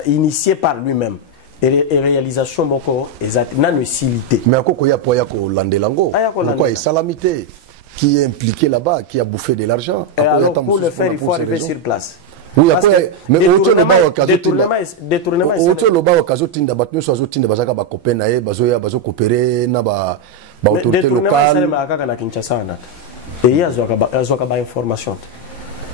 initié par lui-même. réalisation moko exact nanu silité mais akoko ya poya ko landelango pourquoi est salamité qui est impliqué là-bas qui a bouffé de l'argent alors pour le faire il faut arriver sur place. Oui, après, mais détournement le bas au cas où tinda battu soit tinda bazaka ba copain nae bazoya bazo coopérer na ba autorité locale na Kinshasa na et yazoka ba information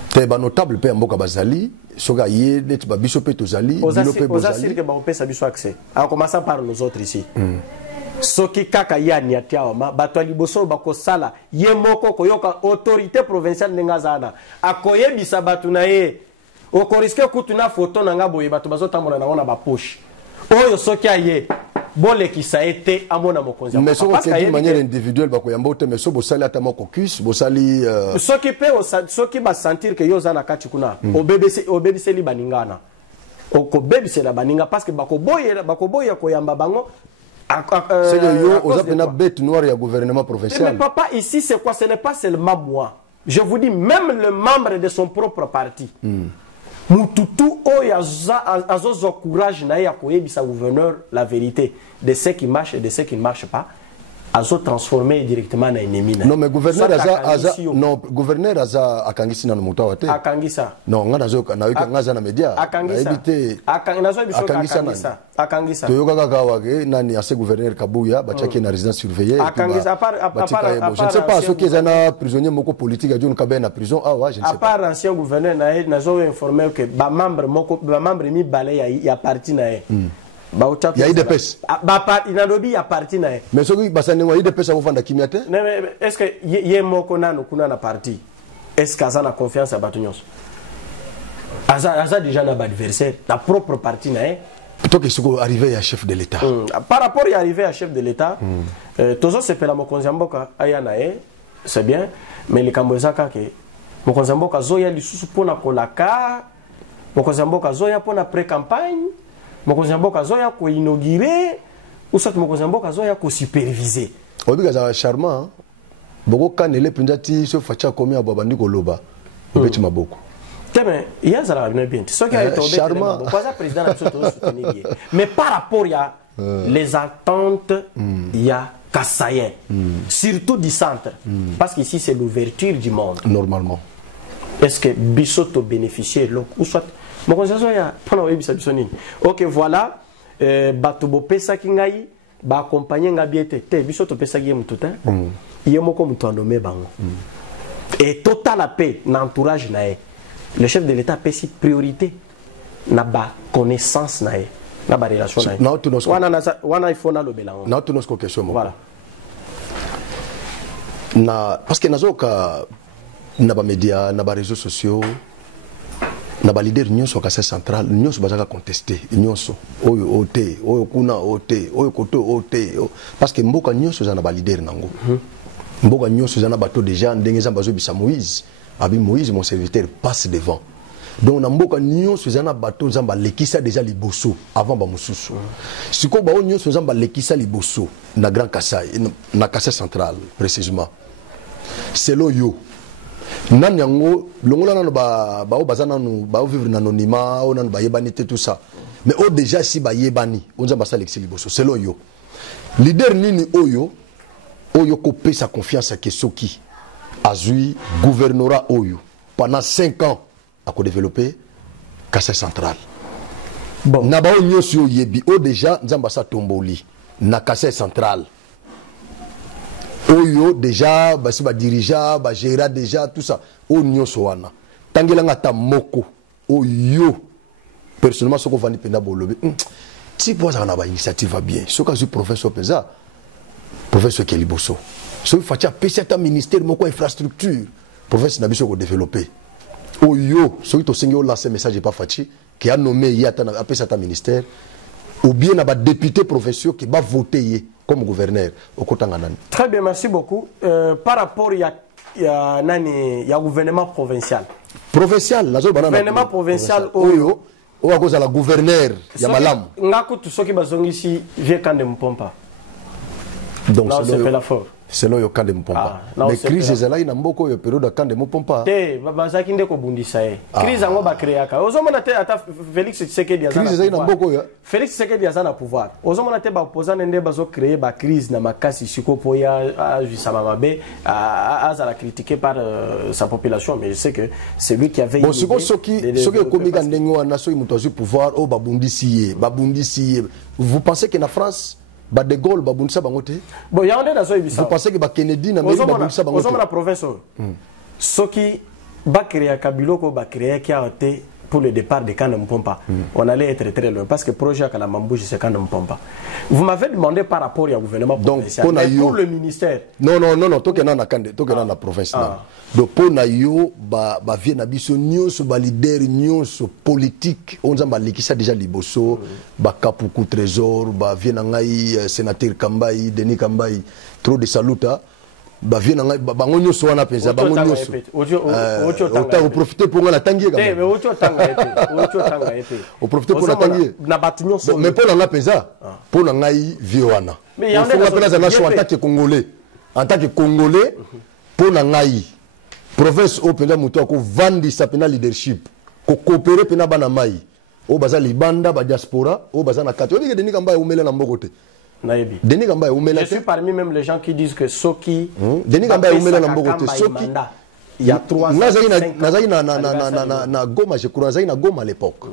te ba notable pe mboka bazali soga yé net ba biso pe tozali bilo pe bozali que ba opesa biso accès en commençant par nous autres ici soki kaka yani atiaoma bato liboso bakosala ye moko koyoka autorité provinciale ngazana akoyebisa batu na ye okoriske kutuna photo nanga boye bato bazotambola na wana ba poche oyo soki aye bolekisa ete amona mokonzi mais so que de manière individuelle bakoyamba te mais so bosali ata moko kus bosali soki pe soki ba sentir que yo zana kati kuna obebiseli baningana okobebisela baninga parce que bakoboya koyamba bango. C'est que yo aux appena bête noire et gouvernement professionnel. Mais papa ici c'est quoi? Ce n'est pas seulement moi. Je vous dis même le membre de son propre parti. Mututu oyaza azozo courage na ya koyebisa gouverneur la vérité de ce qui marche et de ce qui ne marche pas. Azo transformer directement na ennemi. Non mais gouverneur non gouverneur aza akangisi na mutu awate. Akangisa. Non ngana zo na wika ngaza na media. Akangisa. Akangisa. Toyoka kaka wake nani ase gouverneur Kabuya bachaki na résidence surveillée. Akangisa je ne sais pas ce qu'ils ont prisonnier moko politique a dû nous na prison ah ouais je ne sais pas. À part ancien gouverneur na zo informé que ba membre mi balé ya parti na il y a eu des pêches. Il y a parti. Mais ce qui est il y a eu des pêches à vous vendre Kimiate. Est-ce que y a un parti? Est-ce qu'il y a confiance à Batunios? Aza déjà un adversaire, la propre partie. Plutôt que ce qui est arrivé à chef de l'État. Par rapport à arrivé à chef de l'État, toujours c'est pour la Mokonzamboka Ayanae, c'est bien, mais les Kambouzaka que Mokonzamboka Zoya Lissu pour la Kolaka, Mokonzamboka Zoya pour la pré-campagne. Mokonzamboka zoya ko inaugurer ou soit Mokonzamboka zoya ko superviser. Obiga za charmant. Boko kanele pindati so facha komi ababandi ko loba. Obeti maboko. Teme yaza la bien. Ce qui a été charmant. Pourquoi ça président a soutenir. Mais par rapport à les attentes il y a Kassayen surtout du centre parce qu'ici c'est l'ouverture du monde normalement. Est-ce que Bissoto bénéficier ou soit ok voilà batobo pesa kingai ba accompagner ngabiete te biso to pesa gi mututa yemo ko mutu andome bango et total la paix n'entourage nae le chef de l'état pesi priorité na ba connaissance nae na ba relation nae wana ifona lo belango na tunosko question voilà na parce que nazoka na ba média na ba réseaux sociaux na ba leader nyonso kasa central nyonso bazaka contester nyonso oyo ote oyo kuna ote oyo koto ote parce que mboka nyonso za na ba leader nango mboka nyonso za na bato déjà ndenge za bazo bisa Moïse abi Moïse mon serviteur passe devant donc na mboka nyonso za na bato za ba lekisa déjà liboso avant ba mususu siko ba nyonso za ba lekisa liboso na Grand Kassai na Kassai central précisément c'est loyo nan yango longola nano ba bazana no ba vivre na anonymat o nano ba yebanité tout ça mais o déjà si ba yebani onza ba salexi liboso c'est loyo leader nini oyo ko pesa confiance à Kesoki azui gouvernorat oyo pendant 5 ans à ko développer Kassai central bon na ba onyoso yebi o déjà nzamba sa tomboli na Kassai central oyo déjà basi ba dirigeant ba gérer déjà tout ça o nyoso wana tangela ngata moko oyo personnellement soko vandi penda bolobe ti poza na ba initiative va bien soka zu professeur pesa professeur Keliboso so facha pesa ta ministère moko infrastructure professeur na biso ko développer oyo so to sengi o lancer message pas fachi qui a nommé yata na pesa ta ministère ou bien na ba député professeur qui va voter comme gouverneur au Kotanganan. Très bien, merci beaucoup. Par rapport à nani ya gouvernement provincial. Provincial, la zone gouvernement provincial oyo o à cause de la gouverneur ya malam. Ngaku tu soki bazongi si vie quand de mpompa. Donc c'est fait la fort. selon le camp de Mpompa. Mais crise ezala ina mboko yo période camp de Mpompa. Te bazaki ndeko bundisa e. Crise ango ba créaka. Ozomona te ata Félix Tshisekedi azana. Crise ina mboko yo. Félix Tshisekedi azana pouvoir. Ozomona te ba opposant nde bazo créer ba crise na makasi siko poya a jusama mabe azala critiqué par sa population, mais je sais que c'est lui qui avait bon siko soki komi ga ndenge wana soki muto azu pouvoir o ba bundisi ye. Vous pensez que na France ba de Gaulle ba bundisa bango te? Bon ya onde dazo ibisa. Vous pensez que ba Kennedy na meri ba bundisa bango te? Ozomona province soki ba créer kabiloko ba créer qui a été pour le départ de Camp de Mpompa, on allait être très loin parce que le projet à Kalamambouji c'est Camp de Mpompa. Vous m'avez demandé par rapport au gouvernement provincial. Donc pour le ministère. Non, toi qui es dans la province. Donc pour nayo ba vient abiso nyonso ba leader nyonso politique, on a l'équipe déjà liboso, ba Kapuku Trésor, ba vient ngai sénateur Kambai, Denis Kambai, trop de saluta. Ba vient ngai bango nyonso wana penza bango nyonso. Autant profiter pour la tangier quand même. On profiter pour la tangier. Na batu nyonso. Mais pour la penza, pour ngai viwana. Mais il y a en tant que Congolais. En tant que Congolais, pour ngai province au pena muto ko vandi sa pena leadership. Ko coopérer pena bana mai. O baza libanda ba diaspora, o baza na kati. O di Denis Kamba umela na mbokote. Denis Kamba umela. Je suis parmi même les gens qui disent que Soki Denis Kamba umela na mbokote. Soki il y a 3 ans. Nazai na Goma, je crois na Goma à l'époque.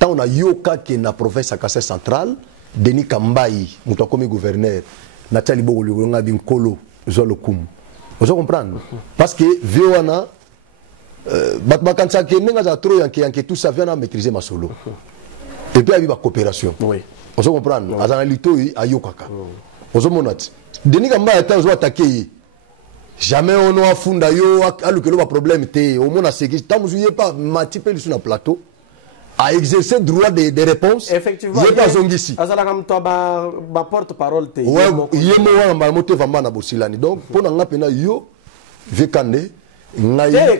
Tant on a yoka qui na province à Kassai centrale, Denis Kambai, muto comme gouverneur, Nathalie Bogolo nga binkolo zolokum. Vous comprenez? Parce que Viwana, tout ça vient à maîtriser ma solo. Et puis il y a une coopération. Vous comprenez? Denis Kamba a été attaqué. Jamais on a fondé un problème. Au moins, tant que vous pas matipé sur le plateau, à exercer le droit de réponse. Effectivement. Il n'y a pas Zongissi. Porte-parole. Il y a un donc, pour nous, yo, Vekande,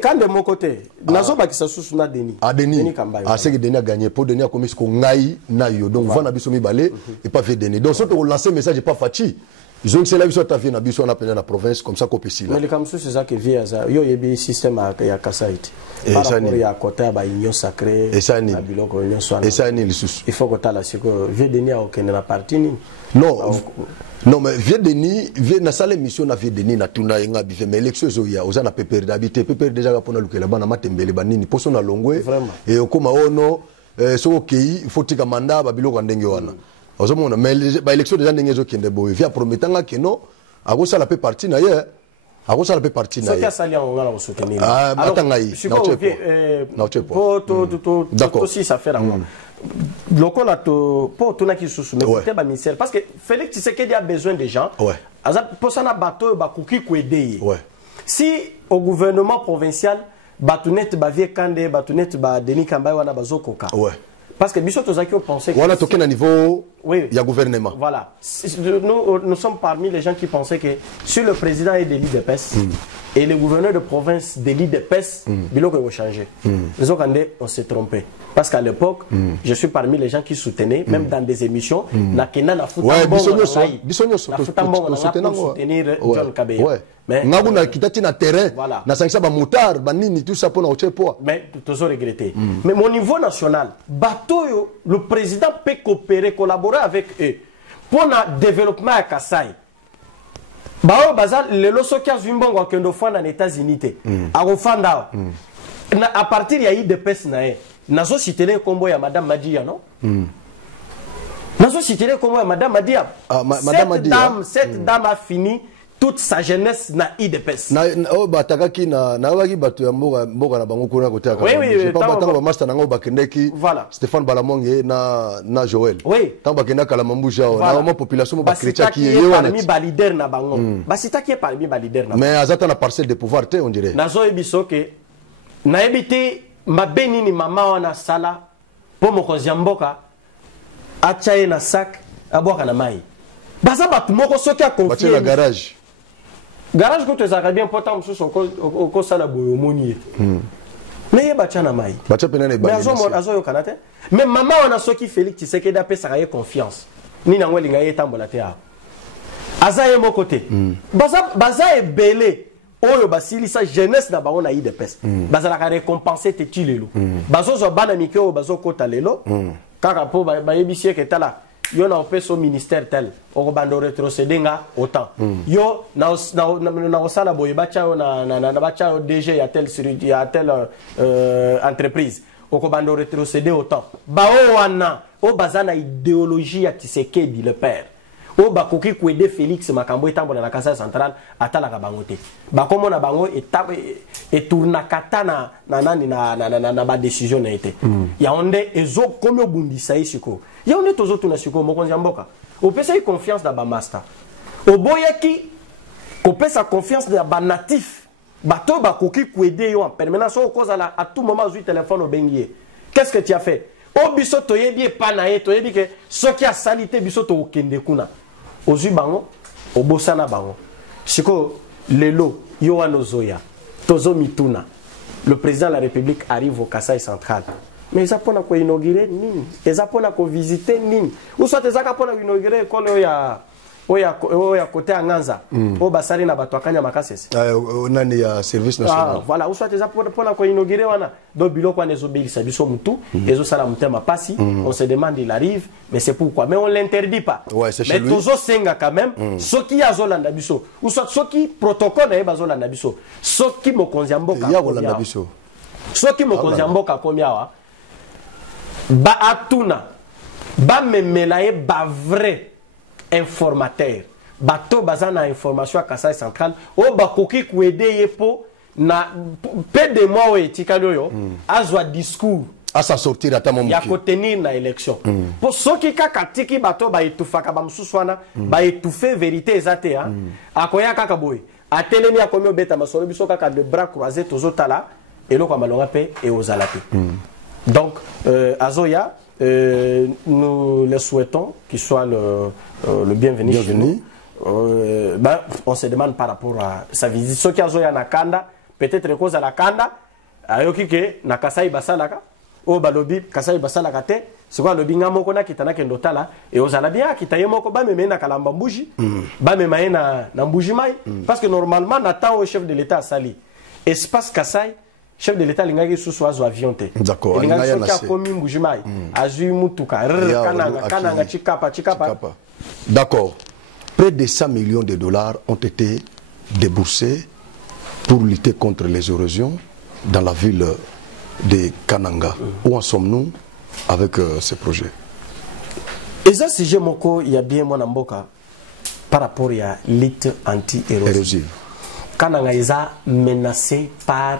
quand de mon côté, Nazo Bakisa Sousuna Denis. Ah, Denis. Ah, c'est que Denis a gagné. Pour Denis a commis ce qu'on aille, Nayo. Donc, on a bisomi balé et pas fait Denis. Donc, surtout, on lance un message et pas Fachi. Ils ont c'est la vie sur ta vie, on a appelé la province comme ça qu'on peut s'y. Mais les Kamsou, c'est ça que vient ça. Il y a un système à Kassaït. Par rapport à côté à l'union sacrée. Et ça, et ça, il faut que tu aies la sécurité. Vieux Denis a aucun parti. Non. Non, mais vieux Denis, na salle émission na vieux Denis na tuna inga bife mais élection zoya ozana pepper d'habiter pepper déjà pour na lukela bana matembele banini poso na longwe et okoma ono so okei il faut tika mandat ba biloko ndenge wana ozomona mais ba élection déjà ndenge zo kende boye via prometanga que non akosa la pe parti na ye akosa la pe parti na ye so ka salia on va soutenir ah matangai na chepo to si ça fait rango lokola to po to na ki susu mais côté ba ministère parce que Félix Tshisekedi a besoin de gens pour ça na bateau ba kuki ko aider si au gouvernement provincial batunet ba vie kande batunet ba Denis Kamba wana bazokoka parce que biso tozaki on pensait que voilà toqué à niveau il y a gouvernement voilà nous sommes parmi les gens qui pensaient que si le président est délit de peste et le gouverneur de province délit de peste biloko va changer les autres on s'est trompé parce qu'à l'époque je suis parmi les gens qui soutenaient même dans des émissions na kena na futa bongo soutenir John Kabeya mais ngabuna kitati na terrain na sangisa ba motard banini tout ça pour na ochepo mais toujours regretter mais au niveau national bateau le président peut coopérer collaborer avec eux pour le développement à Kassai. Bao bazal le loso kia zumbongo kendo fanda na États-Unis te. Arofanda. À partir ya de pes na e. Nazo citer kombo ya madame Madia non? Nazo citer kombo ya madame Madia. Madame Madia. Cette dame a fini toute sa jeunesse na IDPS. Na o batakaki na waki batu ya mboka na bango kuna kotea ka. Oui, pas batanga ba master na ngo bakendeki. Voilà. Stéphane Balamonge na Joël. Oui. Tant bakenda kala mambusha na ma population ba chrétien qui est parmi ba leader na bango. Ba sita qui est parmi ba leader na. Mais azata na parcelle de pouvoir te on dirait. Nazo ebiso ke na ebité mabeni ni mama wana sala po mokonzi mboka achaye na sac abwaka na mai. Baza batu moko soki a confier na garage. Garage que tu as bien important sur son au sala boyomoni mais il bacha na mai bacha penane ba mais azo yo kanate mais maman on a soki Félix Tshisekedi a pe sa confiance ni na ngwe linga yetambola te a Aza est mon côté. Baza est belé. Oyo basili sa jeunesse na bango na IDPS. Baza la récompenser te tu lelo. Bazo zo bana mikeo bazo kota lelo. Kaka po ba yebisie ke tala. Yo na opeso ministère tel. Oko bando retrocéder nga autant. Yo na osala boye bacha na bacha DG ya tel entreprise. Oko bando retrocéder autant. Ba o wana o baza na idéologie ya Tshisekedi le père. O bakoki kwede Félix Makambo etambo na Kasai central atala ka bango te. Ba komo na bango et tourna kata na ba décision na été. Ya onde ezo komi obundisa isiko. Ya onde tozo tuna siko mokonzi mboka. O pesa y confiance da ba master. O boyaki ko pesa confiance da ba natif. Bato bakoki kwede yo en permanence o cause à tout moment zu téléphone au bengier. Qu'est-ce que tu as fait? O biso toyebi pa na ye toyebi ke soki a salité biso to okende kuna. Ozu bango, obosana bango. Siko lelo yo anozoya, tozo mituna. Le président de la République arrive au Kasai central. Mais ils apprennent à inaugurer nini. Ils apprennent à visiter nini. Ou soit ils apprennent à inaugurer l'école ya côté à Nganza. Au Basari na Batouakanya Makasese. On a service national. Voilà, ou soit ils apprennent à inaugurer wana. Donc bilo kwa nezobeli sabiso mutu, ezo sala mutema pasi, on se demande il arrive, mais c'est pourquoi. Mais on l'interdit pas. Ouais, c'est chez lui. Mais tozo senga quand même, soki azolanda biso, ou soit soki protocole na bazolanda biso, soki mokonzi mboka. Ya kolanda biso. Soki mokonzi mboka komiawa. Ba atuna, ba memelaye ba vrai informateur. Bato bazana information à Kasai central, o bakoki kwede yepo na peu de mois et tikaloyo azwa discours à sa sortir à ta moment. Il y a qu'à tenir na élection. Pour ceux qui kakatiki bato ba etufa kabamsuswana ba etufer vérité ezate ha akoya kakaboy atelemi akomi obeta masolo biso kaka de bras croisés tozotala eloko malonga pe et ozalate. Donc Azoya nous le souhaitons qu'il soit le bienvenu chez nous. On se demande par rapport à sa visite. Ceux qui Azoya nakanda peut-être cause à la kanda ayoki ke na Kasai basalaka o balobi Kasai basalaka te c'est quoi lobi ngamoko na kitana kendo tala et ozala bien kitaye moko ba meme na kalamba mbuji ba meme na mbuji mai parce que normalement natan au chef de l'état sali espace Kasai chef de l'état lingaki sous oiseau avion te d'accord lingaki soki akomi mbuji mai azui mutuka kananga chikapa d'accord. Près de 100 millions de dollars ont été déboursés pour lutter contre les érosions dans la ville de Kananga. Où en sommes-nous avec ce projet? Et ça, si j'ai moko, il y a bien mon amboka par rapport à la lutte anti-érosive. Kananga est menacé par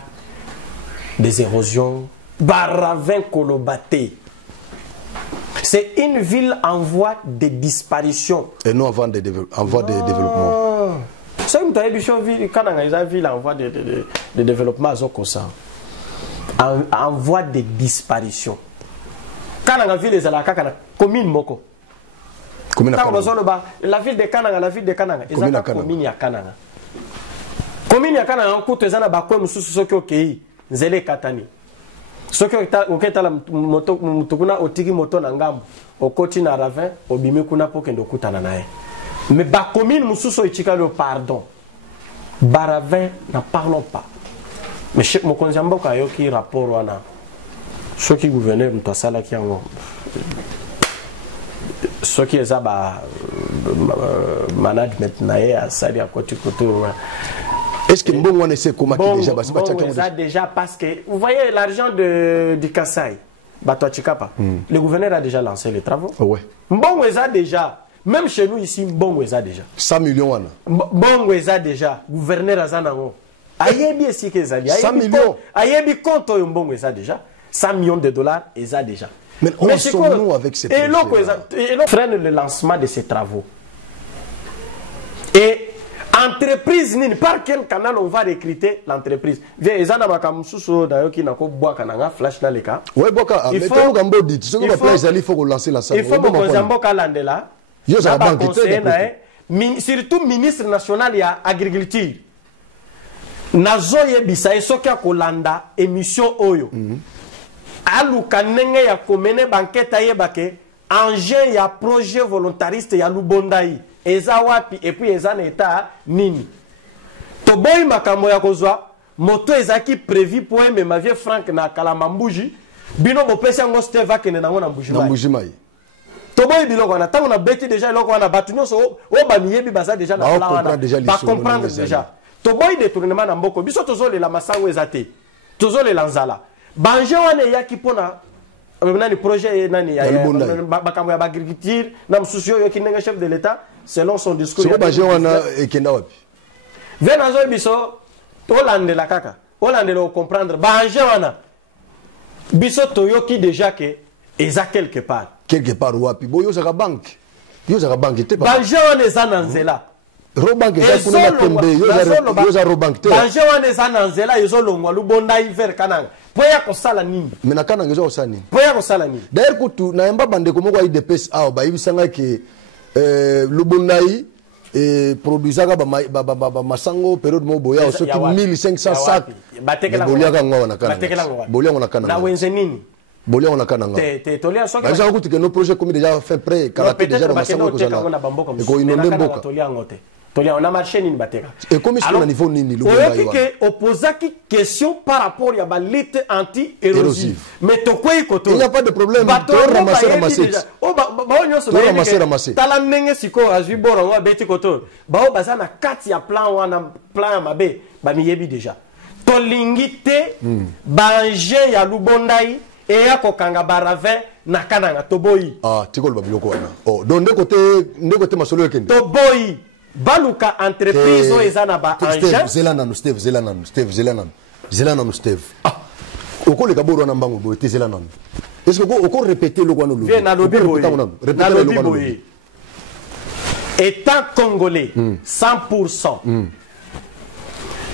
des érosions, baravin kolobaté. C'est une ville en voie de disparition. Et non en voie de développement. C'est une ville, Kananga est une ville en voie de développement en voie de disparition. Kananga ville est la commune Moko. La ville de Kananga, commune ya Kananga. Commune ya Kananga, on coûte ezana bakwe mususu soki okei nzele katani. Soki oketala mutokuna otiki moto na ngambo, okoti na ravin, obimi kuna pokendo kutana nae. Mais ba commune mususu ichika le pardon. Baravin, n'en parlons pas. Mais chez mokonzi mboka yoki rapport wana. Ceux qui gouvernent mutosala ki yango. Ceux qui eza ba management nae asali akoti koto. Est-ce que Mbongo ne sait comment déjà déjà parce que vous voyez l'argent du Kasai, Batouachikapa, le gouverneur a déjà lancé les travaux. Ouais. Mbongo eza déjà, même chez nous ici, Mbongo eza déjà. 100 millions wana. Mbongo eza déjà, gouverneur azanango. Ayebi esi ke ezali. 100 millions. Ayebi compte oyo Mbongo eza déjà. 100 millions de dollars eza déjà. Mais où sommes-nous avec ces projets? Et l'on freine le lancement de ces travaux. Et entreprise nini, par quel canal on va recruter l'entreprise? Viens, ezana makamususu d'ailleurs qui n'a ko bois kananga flash dans les cas. Ouais, boka, mais toi gambo dit, ce que place il faut relancer l'ensemble. Il faut que Zamboka landela. Yo za banque surtout ministre national ya agriculture. Nazoye bisa soki akolanda émission oyo. Aluka nenge ya komene banketa yebake engin ya projet volontariste ya Lubondai. eza wapi et puis eza na état nini. Toboyi makambo ya kozwa moto ezaki prévu pour ma vie Frank na Kalamambuji bino bopesa ngo Steve kene nango na Mbuji Mai. Toboyi biloko na tango na beti déjà eloko na batu nyonso o ba miyebi baza déjà na plan wana ba comprendre déjà. Toboyi détournement na mboko biso tozole la masango ezate. Tozole la nzala. Banje wana yaki pona nani projet nani ya bakambo ya agriculture na msusio yo kinenga chef de l'état selon son discours. So banje wana ekenda wapi? Venazo biso Hollande la kaka. Hollande le comprendre. Banje wana. Biso toyoki déjà que eza quelque part. Quelque part wapi? Bo yo zaka bank. Yo zaka bank te ba. Banje wana eza na nzela. Robank eza kuna tembe yo za robank te. Banje wana eza na nzela yo longwa lubonda hiver kananga. Poya ko sala nini? Mena kananga zo osani. Poya ko sala nini? D'ailleurs kutu na yamba bande ko moko IDPS aw ba yibisanga ke lubondai et produisaka ba masango période mo boya soki 1500 sacs batekela ngwa na kana bolia ngwa na kana na wenze nini bolia ngwa na kana te tolia soki ba kuti que nos projets comme déjà fait prêt karaté déjà dans masango ko zala ko inonde mboka tolia ngote tolia on a marché nini bateka et comme sur le niveau nini le boya que opposaki question par rapport ya ba lutte anti-érosive mais to kwei koto il n'y a pas de problème to ramasser o ba onyoso ba ramasser tala nenge siko azwi boro wa beti koto ba o bazana kati ya plan ya mabe ba miyebi déjà to lingite banje ya lubondai e ya kokanga baravin na kananga toboyi tikol ba biloko wana donc de côté masolo yekende toboyi baluka entreprise o ezana ba anja Steve okole kaboro na mbango boye tezela nanu est-ce que oko répéter le kwano le na lobi boye étant congolais 100%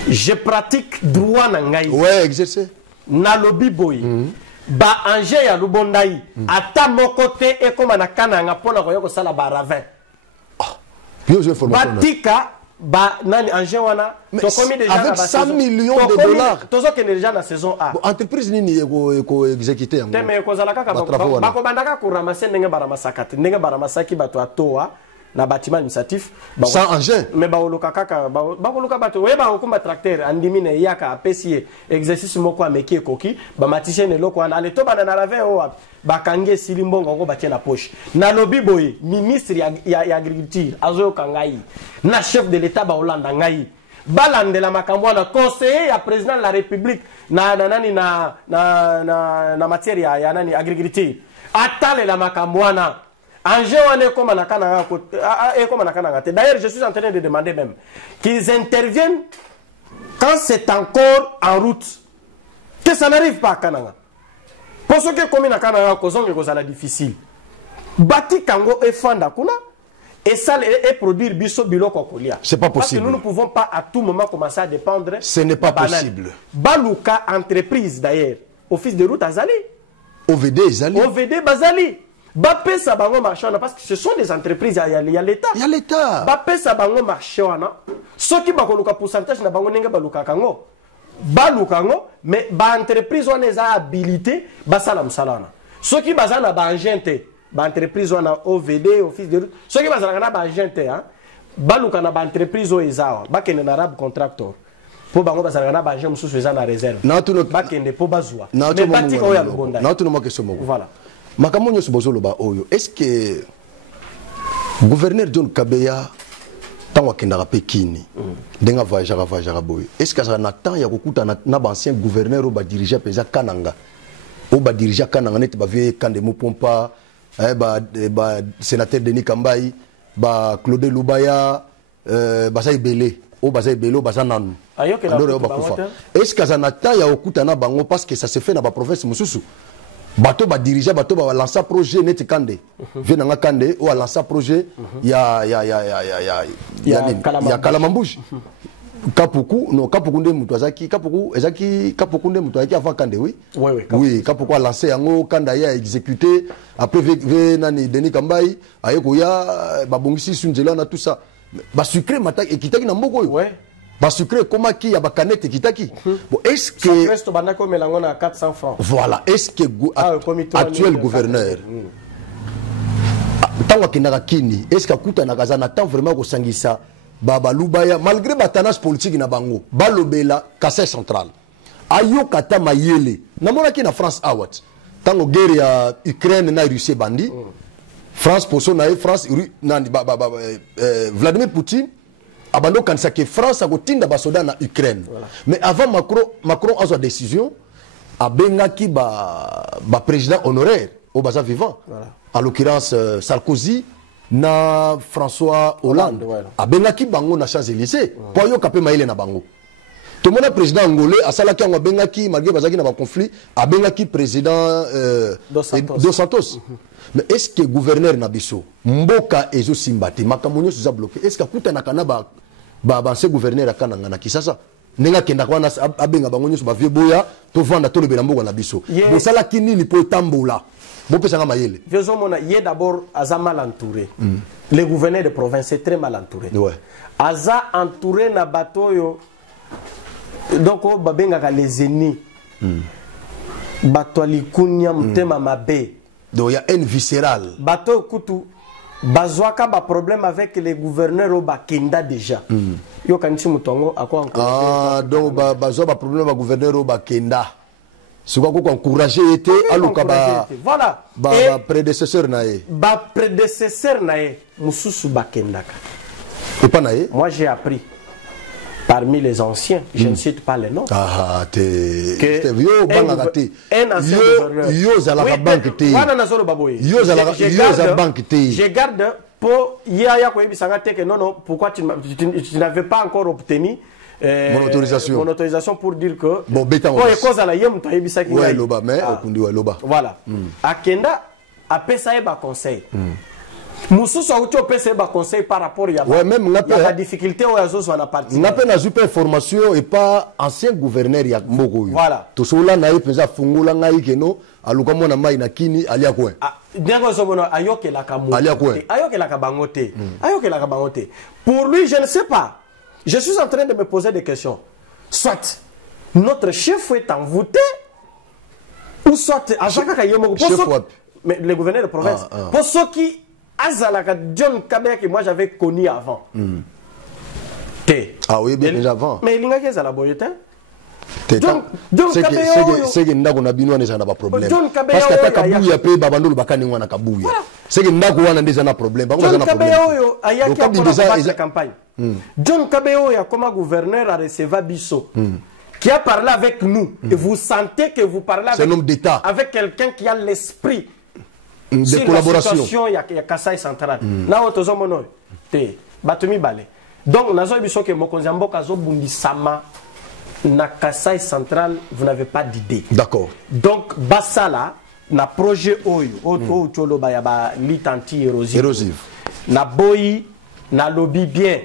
je pratique droit na ngai ouais exercer na lobi boye ba anje ya lubondai ata mokote e koma na kananga pona ko yoko sala ba ravin batika ba nani anje wana to komi déjà avec 100 millions de dollars tozo kene déjà na saison A entreprise nini eko exécuter yango teme ko zala kaka bako bandaka ko ramasser ndenge baramasakate ndenge baramasaki bato atoa na bâtiment administratif sans engin mais baoloka kaka bakoloka bato we ba ko tracteur andimi ne yaka apesi exercice moko ameki ekoki ba maticien eloko wana ale to bana na ravin o bakange silimbongo ko batie na poche na lobi boye ministre ya agriculture azo kangai na chef de l'état ba Hollande ngai balandela makambo na conseiller ya président de la république na matière ya nani agriculture atale la makambo na Angé wane koma na kananga koma na kananga. D'ailleurs, je suis en train de demander même qu'ils interviennent quand c'est encore en route. Que ça n'arrive pas à Kananga. Pour ce que comme na kananga kozonge kozala difficile. Bati kango e fanda kuna et ça et produire biso biloko kolia. C'est pas possible. Parce que nous ne pouvons pas à tout moment commencer à dépendre. Ce n'est pas possible. Baluka entreprise d'ailleurs, office de route azali. OVD azali. OVD bazali. Bapé sa bango marché parce que ce sont des entreprises il y a l'état. Il y a l'état. Bapé sa bango marché wana. Ce qui ba koluka pourcentage na bango nenga baluka kango. Baluka ngo mais ba entreprise wana eza habilité basala msalana. Ce qui bazana ba agente ba entreprise wana OVD office de route. Ce qui bazana na ba agente hein. Baluka na ba entreprise o ezawa. Ba kene na rab contractor. Po bango bazana na ba agent mususu eza na réserve. Ba kene po bazwa. Mais bati ko ya lubonda. Na tu no question moko. Voilà. Makamonyo subozolo ba oyo. Est-ce que gouverneur John Kabeya tango akendaka pe kini ndenga voyagera boyo est-ce que ça na temps ya kokuta na ba ancien gouverneur ba diriger peza Kananga o ba diriger Kananga net ba vie Kande Mupompa ba sénateur Denis Kambai ba Claude Lubaya ba sa ibele o ba sa ibele o ba sa nanu alors ba kufa est-ce que ça na temps ya kokuta na bango parce que ça se fait na ba province mususu bato ba diriger bato ba lancer projet net Kande venanga Kande ou lancer projet ya Kalamambuji Kapuku non Kapuku nde mutu azaki Kapuku nde mutu azaki avant Kande oui Kapuku a lancé yango Kanda ya exécuté après ve nani Denis Kambai ayeko ya babongisi sunjela na tout ça ba sucré mata ekitaki na mboko yo ba sucré comment qui ya ba canette kitaki bon est-ce que reste bandako melango na 400 francs voilà est-ce que actuel gouverneur tango kinaka kini est-ce que kuta na kazana tant vraiment ko sangisa baba lubaya malgré batanage politique na bango balobela Kassai central ayo kata mayele namona ki na France awat tango guerre ya Ukraine na Russie bandi France poso na France nani Vladimir Poutine abando kanisa que France a gotinda basoda na Ukraine mais avant Macron a sa décision abengaki ba président honoraire au basa vivant en l'occurrence Sarkozy na François Hollande abengaki bango na Champs-Élysées po yo kapé maile na bango tout le monde président angolais asalaki ngo abengaki malgré bazaki na ba conflit abengaki président Dos Santos mais est-ce que gouverneur na biso mboka ezo simbati makamonyo za bloqué est-ce que kuta na kana ba ce gouverneur akana na kisasa nenga kenda kwa na abenga bango nyoso ba vieux boya to vanda to lebela mboka na biso bosala kinini po tambola bo pesa nga mayele vieux mona yé d'abord aza mal entouré le gouverneur de province est très mal entouré aza entouré na batoyo donc babenga ka les ennemis bato alikunya mutema mabe donc il y a une viscérale bato kutu bazwaka ba problème avec les gouverneurs au bakenda déjà yo kanisi mutongo akwa encore donc bazwa ba problème ba gouverneur au bakenda c'est quoi ko encourager été aluka ba voilà ba prédécesseur nae mususu bakendaka et pas nae moi j'ai appris parmi les anciens, je ne cite pas les noms. Ah, t'es vieux, banque yo zalaka banque te. Yo zalaka banque te. Je garde pour yaya ko ebisanga te que non pourquoi tu n'avais pas encore obtenu mon autorisation pour dire que bon beta on cause la yem to ebisaki ouais loba mais okundi ouais loba voilà akenda apesa eba conseil mususu auto pesa ba conseil par rapport ya ouais même la difficulté au yazo na partie n'a pas na super formation et pas ancien gouverneur ya mboko voilà to sola na epeza fungula ngai keno aluka mona mai na kini alia ko dengo sobono ayoke la kamu ayoke la kabangote pour lui je ne sais pas je suis en train de me poser des questions soit notre chef est envoûté ou soit Azaka Kayemo mais le gouverneur de province pour ceux qui Azalaka John Kabea que moi j'avais connu avant. Ah oui, bien déjà avant. Mais il y a la boyette. C'est que ndako na bino wana na ba problème. Parce que kabuya pe babandolo bakani wana kabuya. C'est que ndako wana ndeza na problème. Ba wana na problème. Oyo ayaki a la campagne. John Kabeo ya comme gouverneur a recevé Bisso. Qui a parlé avec nous et vous sentez que vous parlez avec un homme d'État avec quelqu'un qui a l'esprit de collaboration. Il y a Kassai central. Là, on te batumi balé. Donc, nazo biso que mokonzambo kazo bundi sama na Kassai central, vous n'avez pas d'idée. D'accord. Donc, basala na projet oyo, auto cholo ba ya ba lit anti-érosive. Na boyi, na lobby bien.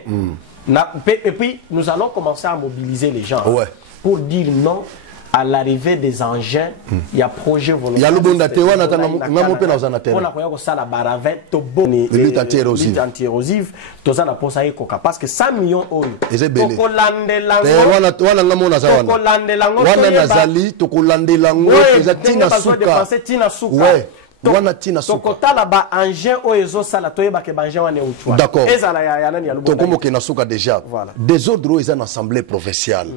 Et puis, nous allons commencer à mobiliser les gens pour dire non à l'arrivée des engins. Il y a projet volontaire. Il y a le bon datewa na ngamo pe na uzana terrain. On a koya ko sala baravin to boni lutte anti-érosive. To za na posa eko ka parce que 100 millions oyo. To kolande lango. Wana ngamo na zawana. To kolande lango. Wana nazali to kolande lango eza tina suka. Tina suka. Ouais. Wana tina suka. To kotala ba engin oyo zo sala to yeba ke ba engin wana uchwa. D'accord. Ezala ya nani ya lubo. To komo ke na suka déjà. Voilà. Des ordres ils en assemblée provinciale.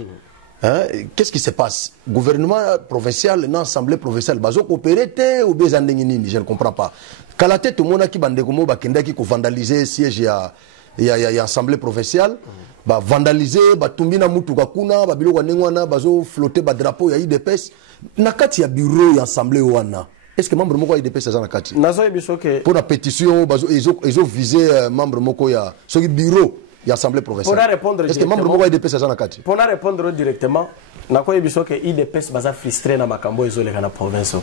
Hein? Qu'est-ce qui se passe? Gouvernement provincial, une assemblée provinciale, bazo coopérer ou bien je ne comprends pas. Quand la tête au monde qui bande comme bakenda qui vandaliser siège ya assemblée provinciale, ba vandaliser, ba tumbina mutu kakuna, ba bilo wanengwana, bazo flotter ba drapeau ya IDPS, nakati ya bureau ya assemblée wana. Est-ce que membre moko ya IDPS za nakati? Nazo ebiso ke pour la pétition bazo ezo viser membre moko ya ce bureau. Il y a assemblée provinciale. Est-ce que membre moko IDPS za nakati? Pour répondre directement, nako ebiso ke IDPS baza frustré na makambo ezole kana province.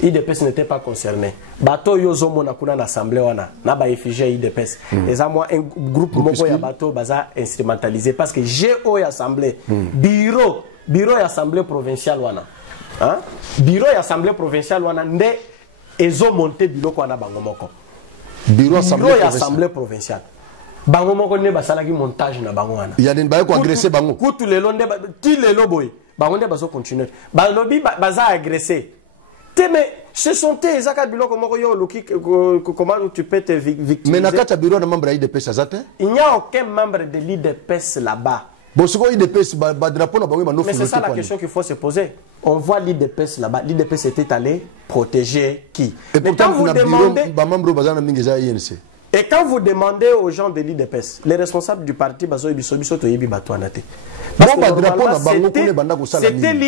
IDPS n'était pas concerné. Bato yozo mona kuna na assemblée wana na ba effigie IDPS. Eza moi un groupe moko ya bato baza instrumentalisé parce que GO ya assemblée bureau ya assemblée provinciale wana. Hein? Bureau ya assemblée provinciale wana nde ezo monter bureau wana bango moko. Bureau ya assemblée provinciale. Bango moko ne basala ki montage na bango wana. Il y a des bails ko agresser bango. Kutu lelo nde ti lelo boy. Bango nde baso continuer. Balobi baza agresser. Te mais Ce sont tes comment tu peux te victimiser. Mais dans le bureau de membre de l'IDPS, il n'y a aucun membre de l'IDPS là-bas. Mais c'est ça la question qu'il faut se poser. On voit l'IDPS là-bas. L'IDPS était allé protéger qui? Et pourtant, vous demandez... Et quand vous demandez aux gens de l'IDPS, les responsables du parti,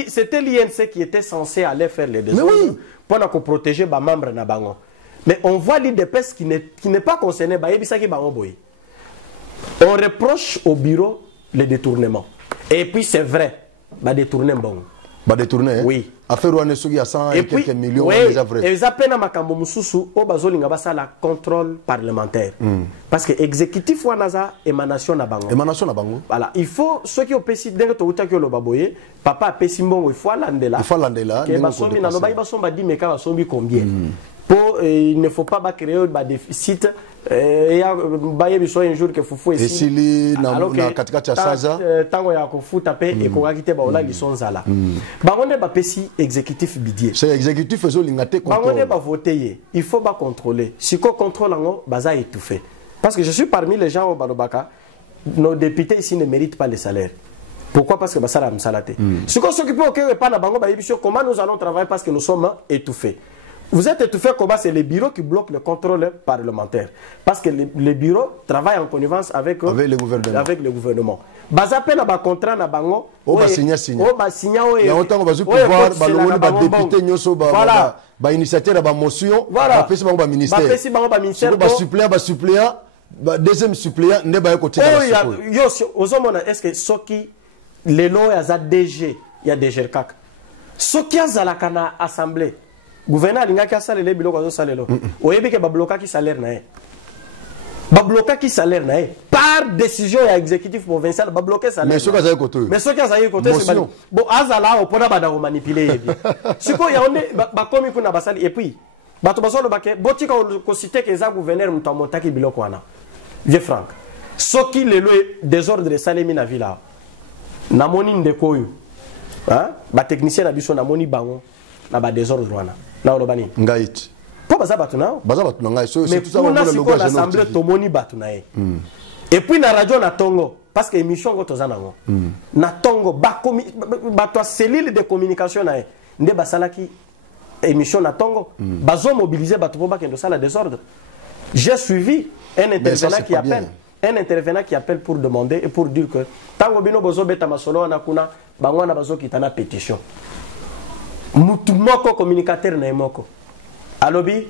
c'était l'INC qui était censé aller faire les désordres pour protéger les membres. Mais on voit l'IDPS qui n'est pas concerné. On reproche au bureau les détournements. Et puis c'est vrai, détourner bon. Détourner, oui. Affaire Ouanesogi à 100 et quelques millions, oui, déjà vrai. Et ça peine à Makambo Moussoussou, au bazolinga la contrôle parlementaire. Parce que l'exécutif Ouanaza, émanation na bango. Émanation na bango. Voilà, il faut ceux qui ont pessi d'un to uta que le baboye, papa pessimbo il faut landela. Il faut landela. Que basomi na no ba basomba di meka basombi combien. Il ne faut pas créer un déficit. Il y a un jour que Foufou est ici. Alors que tant ya kofuta pe et ko akite ba ola lisonzala. Bangonde ba pesi exécutif bidier. C'est exécutif faisant l'ingate contrôle. Bangonde ba voter, il faut pas contrôler. Si ko contrôle ngo baza étouffé. Parce que je suis parmi les gens au Balobaka, nos députés ici ne méritent pas les salaires. Pourquoi? Parce que basala msalate. Si ko s'occupe au pas na bango ba yebisio comment nous allons travailler parce que nous sommes étouffés. Vous êtes étouffé comment? C'est les bureaux qui bloquent le contrôle parlementaire. Parce que les bureaux travaillent en connivence avec le gouvernement. Bazape na ba contrat na bango. O ba signa. O ba signa o. Il y a autant de pouvoir, ba député nyoso ba initiateur ba motion, ba pesi bango ba ministère. Ba pesi bango ba ministère. Ba suppléant, deuxième suppléant ne ba ko tika. Yo ozomona est-ce que soki lelo ya za DG, ya DG kak. Soki azala kana assemblée. Gouverneur a salé les biloko zo salelo. Oyebi ke ba bloquer ki salaire na e. Ba bloquer ki salaire na e. Par décision ya exécutif provincial ba bloquer salaire. Mais soki azayi koto. Mais soki azayi koto c'est bon azala opona ba da manipuler yebi. Siko ya onde ba komi kuna basali et puis bato basolo bake botika ko citer que za gouverneur mutamonta ki biloko wana. Vieux Franck. Soki lelo désordre salemi na villa. Na moni ndeko yo. Hein? Ba technicien na biso na moni bango na ba désordre wana. Na olobani ngait po baza batuna ngai so c'est tout ça on a logo l'assemblée tomoni batuna e et puis na radio na tongo parce que émission go tozana ngo na tongo ba cellule de communication na e nde basalaki émission na tongo bazo mobiliser batu po bakendo sala désordre. J'ai suivi un intervenant qui appelle pour demander et pour dire que tango bino bozo beta masolo na kuna bangwana bazo kitana pétition. Moutumoko communicateur na moko. Alobi.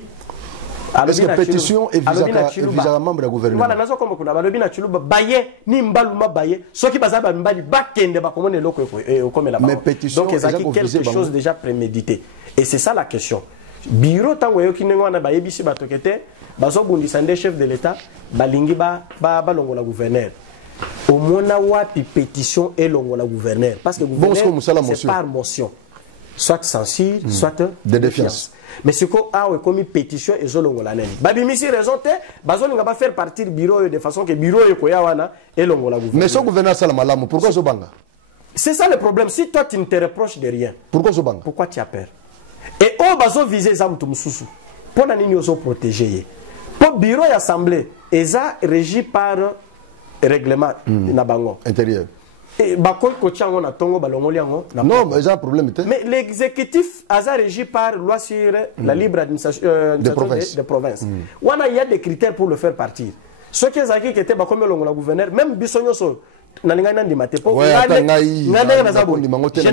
Est-ce que pétition et visa membre du gouvernement? Voilà, nazo comme kuna balobi na chuluba baye ni mbaluma baye soki bazaba mbali bakende ba komone loko e comme la. Mais pétition donc ezaki quelque chose déjà prémédité. Et c'est ça la question. Biro tango yo kinengo na baye bisi batokete bazo bundisa nde chef de l'état balingi ba longola gouverneur. Au mona wapi pétition et longola gouverneur parce que gouverneur c'est par motion. Soit censure, soit de défiance. Mais ce qu'on a comme pétition et zolongola neni. Babi misi raison te, bazolinga ba faire partir bureau de façon que bureau ko ya wana et longola gouvernement. Mais son gouverneur salamalamu, pourquoi zobanga? C'est ça le problème. Si toi tu ne te reproches de rien, pourquoi zobanga? Pourquoi tu as peur? Et on bazo viser za mutu mususu. Pona nini ozo protéger. Pour bureau et assemblée, eza régi par règlement na bango intérieur. Et non, mais il y a un problème. Mais l'exécutif a régi par loi sur la libre administration des provinces. Il y a des critères pour le faire partir. Ceux qui étaient comme le gouverneur, même Bissonyoso, je ne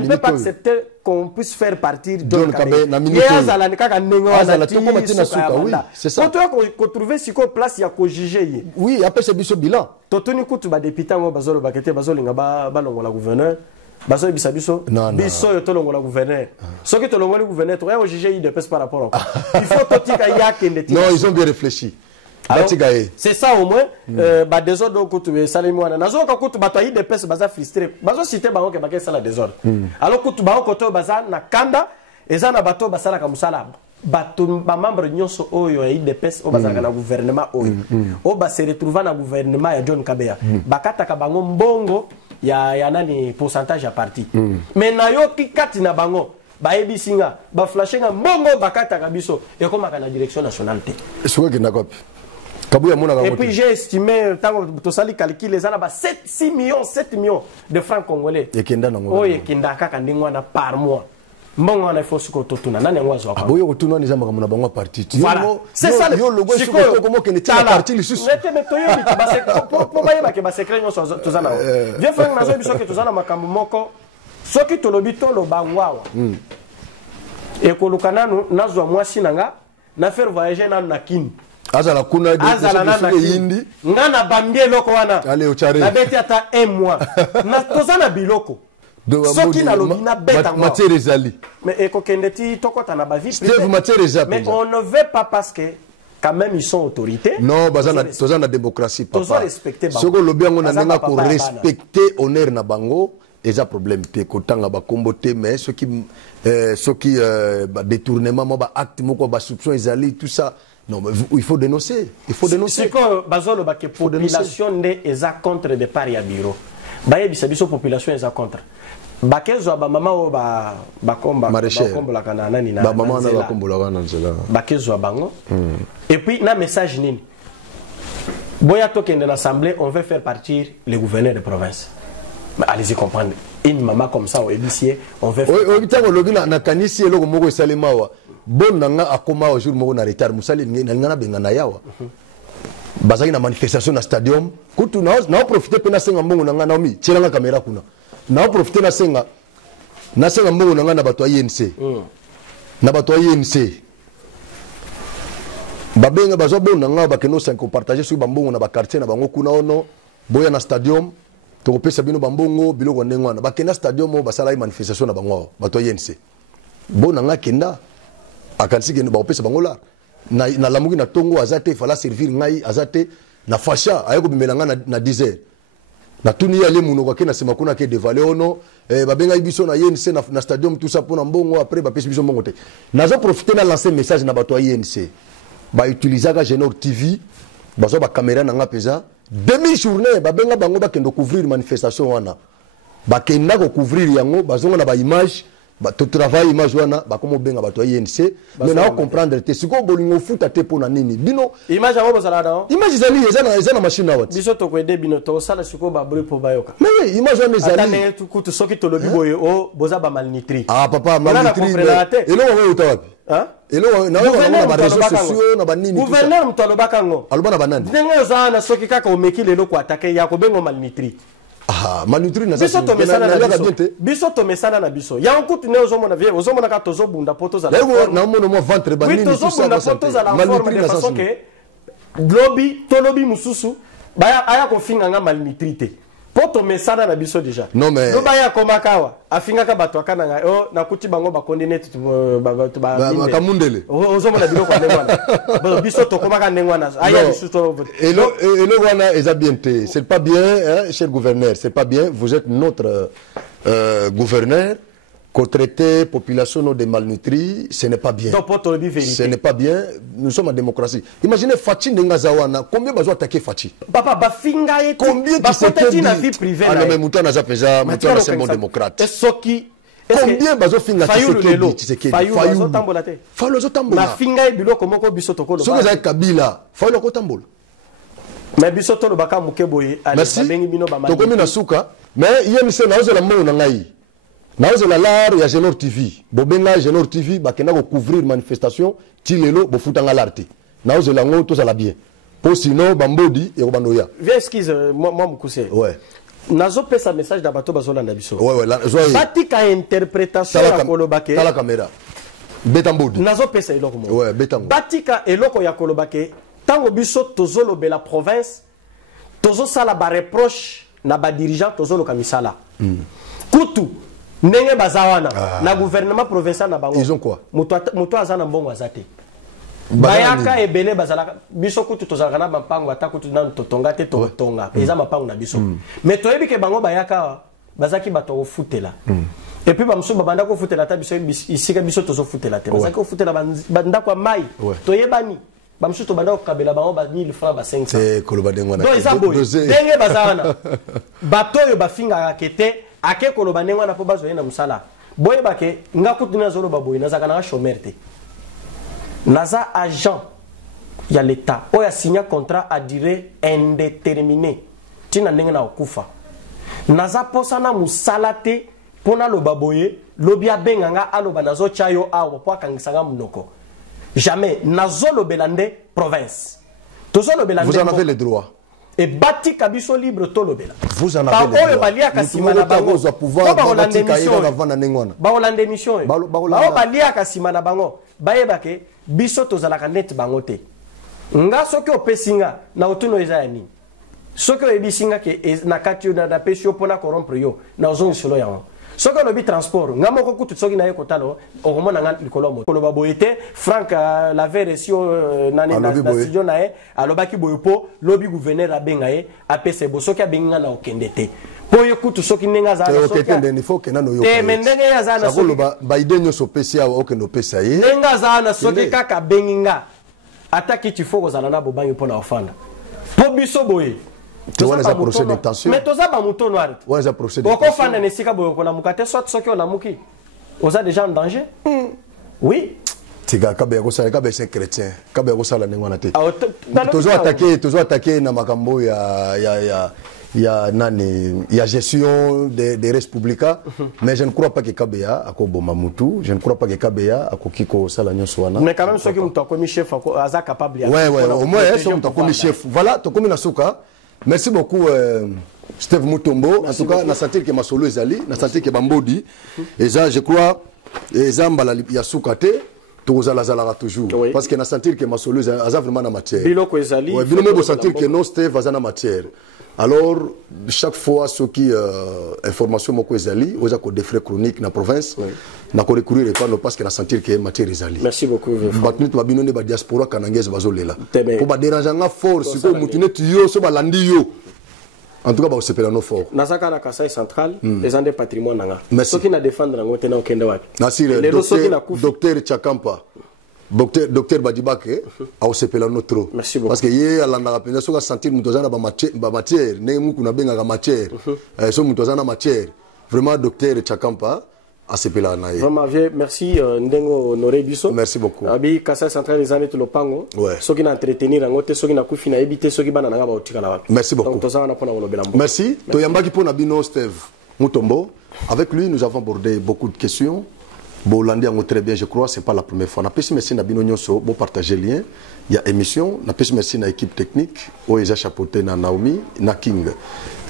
peux pas accepter qu'on puisse faire partir John Kabé. C'est ça. Quand on trouve si qu'on place, il y a qu'au juger. Oui, après c'est bilan. Totoni kutu ba député ngo bazolo bakete bazolinga ba longola gouverneur bazo bisabiso biso yo to longola gouverneur soki to longola gouverneur to ya juger de pèse par rapport il faut totika ya kende. Non, ils ont bien réfléchi. C'est ça au moins ba désordre kutu salemi wana nazo ka kutu bato yi de pèse baza frustré bazo cité bango ke bakesa la désordre alors kutu ba ko to baza na kanda eza na bato basala ka musala bato ba membre nyonso oyo ya IDPS o bazaka na gouvernement oyo o ba se retrouver na gouvernement ya John Kabea bakata ka bango mbongo ya nani pourcentage ya parti mais na yo ki kati na bango bayebi singa ba flashinga mbongo bakata kabiso et comme à la direction nationale té et puis j'ai estimé tout ça les calculs les ana ba 7 millions de francs congolais et kenda nango oye kenda kaka ndingwana par mois mbongo ana faut suko totuna nani ngwazo kwa boyo kutuna ni zamba kamuna bango parti voilà c'est ça yo logo suko comment que n'était la partie le sous nete metoyo ni pour bayeba ke ba secret nyoso tozana vieux frère nazo biso ke tozana makambo moko soki tolobi to lo bangwawa et kolukana nazo mwasi nanga na faire voyager na kini azala kuna de yindi ngana bambie loko wana allez au chare na beti ata 1 mois na tozana biloko soki na lobi na beta matière ezali mais ekokendeti tokota na ba vie Steve matière ezali mais on ne veut pas parce que quand même ils sont autorités non bazana tozana démocratie papa soko lobi ngo na nga ko respecter honneur na bango eza problème te kotanga ba kombo te mais ceux qui détournement ba acte moko ba soupçon ezali tout ça. Non, mais il faut dénoncer. Il faut dénoncer. C'est que bazolo ba que population ne eza contre de pari à bureau. Baye bisabiso population eza contre. Ba kezo ba mama o ba komba la kana nani na. Ba mama na ba kombo la kana nzela. Ba kezo bango. Et puis na message nini. Boya tokende na assemblée, on veut faire partir les gouverneurs de province. Mais allez-y comprendre. Une maman comme ça au ébicier, on veut faire. Oui, oui, lobi na kanisi eloko moko esalemawa. Bon nanga akoma au jour moko na retard musali ngana bengana yawa. Bazaki na manifestation na stadium. Kutu na profiter pena senga mbongo nanga na omi, tiranga caméra kuna. Na profiter na senga mbongo nanga na bato INC. Na bato INC. Babenga bazo bon nanga bakeno 5 partager sur bambongo na ba quartier na bango kuna ono boya na stadium. To pesa bino bambongo biloko ndengwana bakena stadium o basala manifestation na bango bato INC. Bon nanga kenda akansi ke ba opesa bangola na lamuki na tongo azate fala servir ngai azate na fasha ayeko bimelanga na 10h na tuni ya lemuno kwa kena sema kuna ke de valeono babenga ibiso na INC na stadium tout ça pona mbongo après ba pesa biso mbongo te nazo profiter na lancer message na bato INC ba utiliser ka Genor TV bazo ba caméra na nga pesa demi journée babenga bango ba kendo couvrir manifestation wana ba kenda ko couvrir yango bazonga na ba image to travail image wana ba komo benga bato INC mais na comprendre te siko bolingo futa te pona nini bino image abo bozala da image zali eza na machine na wati biso to kwede bino to sala siko ba brûler po bayoka mais oui image wana zali atane tu soki to lobi boye o boza ba malnutri ah papa malnutri elo wa uta wapi hein elo na wa ba réseaux sociaux na ba nini gouverneur mtolo bakango aloba na banani ndengo za na soki kaka o meki lelo ko attaquer ya ko bengo malnutri. Ah, malnutri na biso to mesana na biso biso to mesana na biso ya nkutu ne ozomona vie ozomona ka tozo bunda poto za la forme na mono mo ventre banini tout ça poto za la forme de façon que lobby to lobby mususu baya aya ko finga nga malnutrité poto mesana na biso déjà non mais do baya komakawa afinga ka bato akana nga o na kuti bango ba condamné ba kamundele ozomona biloko ndengwana biso to komaka ndengwana aya biso to elo wana eza bien te c'est pas bien hein cher gouverneur c'est pas bien vous êtes notre gouverneur qu'on traite population de malnutris, ce n'est pas bien. Ce n'est pas bien. Nous sommes en démocratie. Imaginez Fachi Nengazawana. Combien besoin attaquer Fachi? Papa, Bafinga et combien tu sais que la vie privée? Ah non, mais Mouton n'a pas fait Mouton c'est mon démocrate. Combien besoin Finga tu sais que Fayou Tambolate. Fayou Tambola. Ma Finga et Bilo comment Bisoto Kolo. Ce que c'est Kabila. Fayou Tambola. Mais Bisoto le Baka Mukeboye. Merci. Tokomi na suka. Mais il y a une scène là la mona ngai. Naoze la lar ya Genor TV. Bobenga Genor TV bakenda ko couvrir manifestation ti lelo bo futanga larté. Naoze la ngo to ça la bien. Pour sinon bambodi et obanoya. Viens excuse moi mukuse. Ouais. Nazo pesa message da bato bazolanda biso. Ouais la batika interprétation ya kolobake. Tala caméra. Betambodi. Nazo pesa eloko mo. Ouais, betango. Batika eloko ya kolobake tango biso tozolo be la province tozo sala ba reproche na ba dirigeant tozolo kamisala. Kutu ndenge bazawana na gouvernement provincial na bango. Ils ont quoi? Muto azana mbongo azate. Bayaka ebele bazalaka biso kutu tozalaka na mapango atakutu na totonga te totonga. Eza mapango na biso. Mais toyebi ke bango bayaka bazaki bato ko futela. Et puis bamsu babanda ko futela ta biso isika biso tozo futela te. Bazaki ko futela banda kwa mai. Toyebani. Bamsu to banda ko kabela bango ba 1000 francs ba 500. C'est kolobade ngwana. Donc eza boy. Ndenge bazana. Bato yo bafinga akete ake koloba ndengwana po bazo yena musala boye bake nga kutina zolo baboye nazaka na chômeur te naza agent ya l'état oya signa contrat à durée indéterminée tina ndenge na okufa naza posana musala te pona lo baboye lobia benganga aloba nazo chayo awo po akangisanga munoko jamais nazo lobelande province tozo lobelande vous en avez le droit. Et bati kabiso libre to lobela. Vous en avez le droit. Baolande mission. Baobalia kasima na bango. Bayebake biso tozalaka net bangote. Nga soki opesinga na otuno eza yani. Soki oyebisinga ke na kati na pesio pona corrompre yo na ozongi solo yango. Soki lobi transport nga moko kutu soki na yekotalo okomona nga likolo mo. Koloba boyete Frank la version nane na studio na e alobaki boyopo lobi gouverneur abenga e apese bo soki abenga na okendete. Po yekutu soki nenga za na soki okende ni foke na no yo. Mendenge ya za na soki koloba baide nyo so pesi awo okendo pesa ye. Nenga za na soki kaka benginga ataki tifoko za na bobangi pona ofanda. Po biso boye tu vois les procès d'intention. Mais tu as un mouton noir. Ouais, les procès d'intention. Pourquoi faire un essai quand on a moukaté soit ce qu'on a mouki? On a déjà en danger. Oui. Tiga kabe ko sala kabe c'est chrétien. Kabe ko sala nengwana te. Toujours attaquer na makambo ya nani ya gestion des républicains mais je ne crois pas que Kabea akoboma mutu, je ne crois pas que Kabea akokiko sala nyoswana. Mais quand même ceux qui ont commis chef aza capable. Ouais au moins ils ont commis chef. Voilà, to commis na suka. Merci beaucoup Steve Mutombo. En tout cas, na sentir que Masolo ezali, na sentir que Bambodi et ça je crois ezamba ya sukate tozala toujours parce que na sentir que Masolo aza vraiment na matière. Biloko ezali. Ouais, biloko bo sentir que non Steve aza na matière. Alors chaque fois ceux qui information moko ezali, oza ko des frais chroniques na province, na ko recourir pas parce que na sentir que matière ezali. Merci beaucoup. Batnit ba binone ba diaspora kanangese bazolela. Pour ba déranger nga force ko mutune tuyo so ba landi yo. En tout cas, c'est pas nos forts. Nazaka la Kassai centrale, les ans de patrimoine nanga. Ceux qui na défendre nango tena okende wapi. Nasir, docteur Chakampa, docteur Badibake, a osepela notre. Merci beaucoup. Parce que yé alanda rapena so ka sentir mutozana ba matière, ne mu kuna benga ga matière. So mutozana matière. Vraiment docteur Chakampa. Vraiment, merci Ndengo Honoré Bisso. Merci beaucoup. Abi Kassai central les années le pango. Ceux qui n'entretenir en côté, ceux qui n'a pas fini à éviter ceux qui banana ba otikala. Merci beaucoup. Merci. Toyamba qui pon abino Steve Mutombo. Avec lui, nous avons abordé beaucoup de questions. Bolandi en très bien, je crois, c'est pas la première fois. Napesi merci na bino nyonso, bo partager lien. Il y a émission, napesi merci na équipe technique, Oeza chapeauté na Naomi, na King.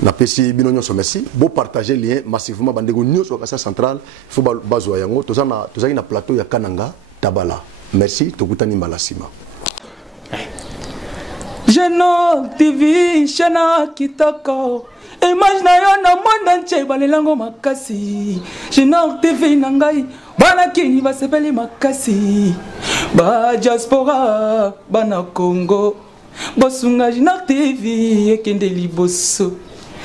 Napesi bino nyonso merci, bo partager lien massivement bandego nyonso Kassai central, faut bazwa yango, tozana na plateau ya Kananga, Tabala. Merci, tokutani malasima. Genok TV, Shana Kitoko. Image na yo na monde entier balelango makasi. Genok TV nangai bana kini basepeli makasi. Ba diaspora bana Congo. Bosunga Genok TV ekende liboso.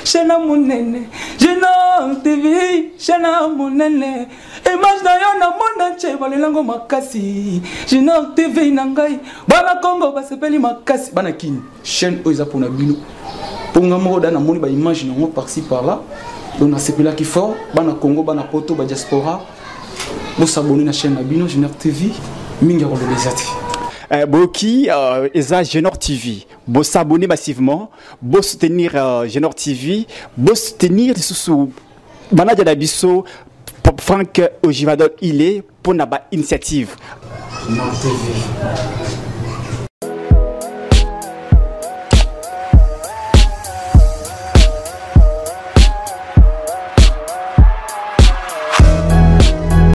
Shana munene, Genok TV, Shana munene. Image na yo na monde entier balelango makasi. Genok TV nangai bana Congo basepeli makasi. Bana kini chaîne oza pona bino. Pour nous dans moni ba image non par-ci par-là. Donc na sepela qui fort, bana Congo, bana Poto, ba diaspora. Vous s'abonner na chaîne Bino Genok TV, mingi ko bezati. Boki eza Genok TV. Vous s'abonner massivement, vous soutenir Genok TV, vous soutenir sous Banadia Dabiso Frank Ojivadol il est pour na ba initiative. Genok TV.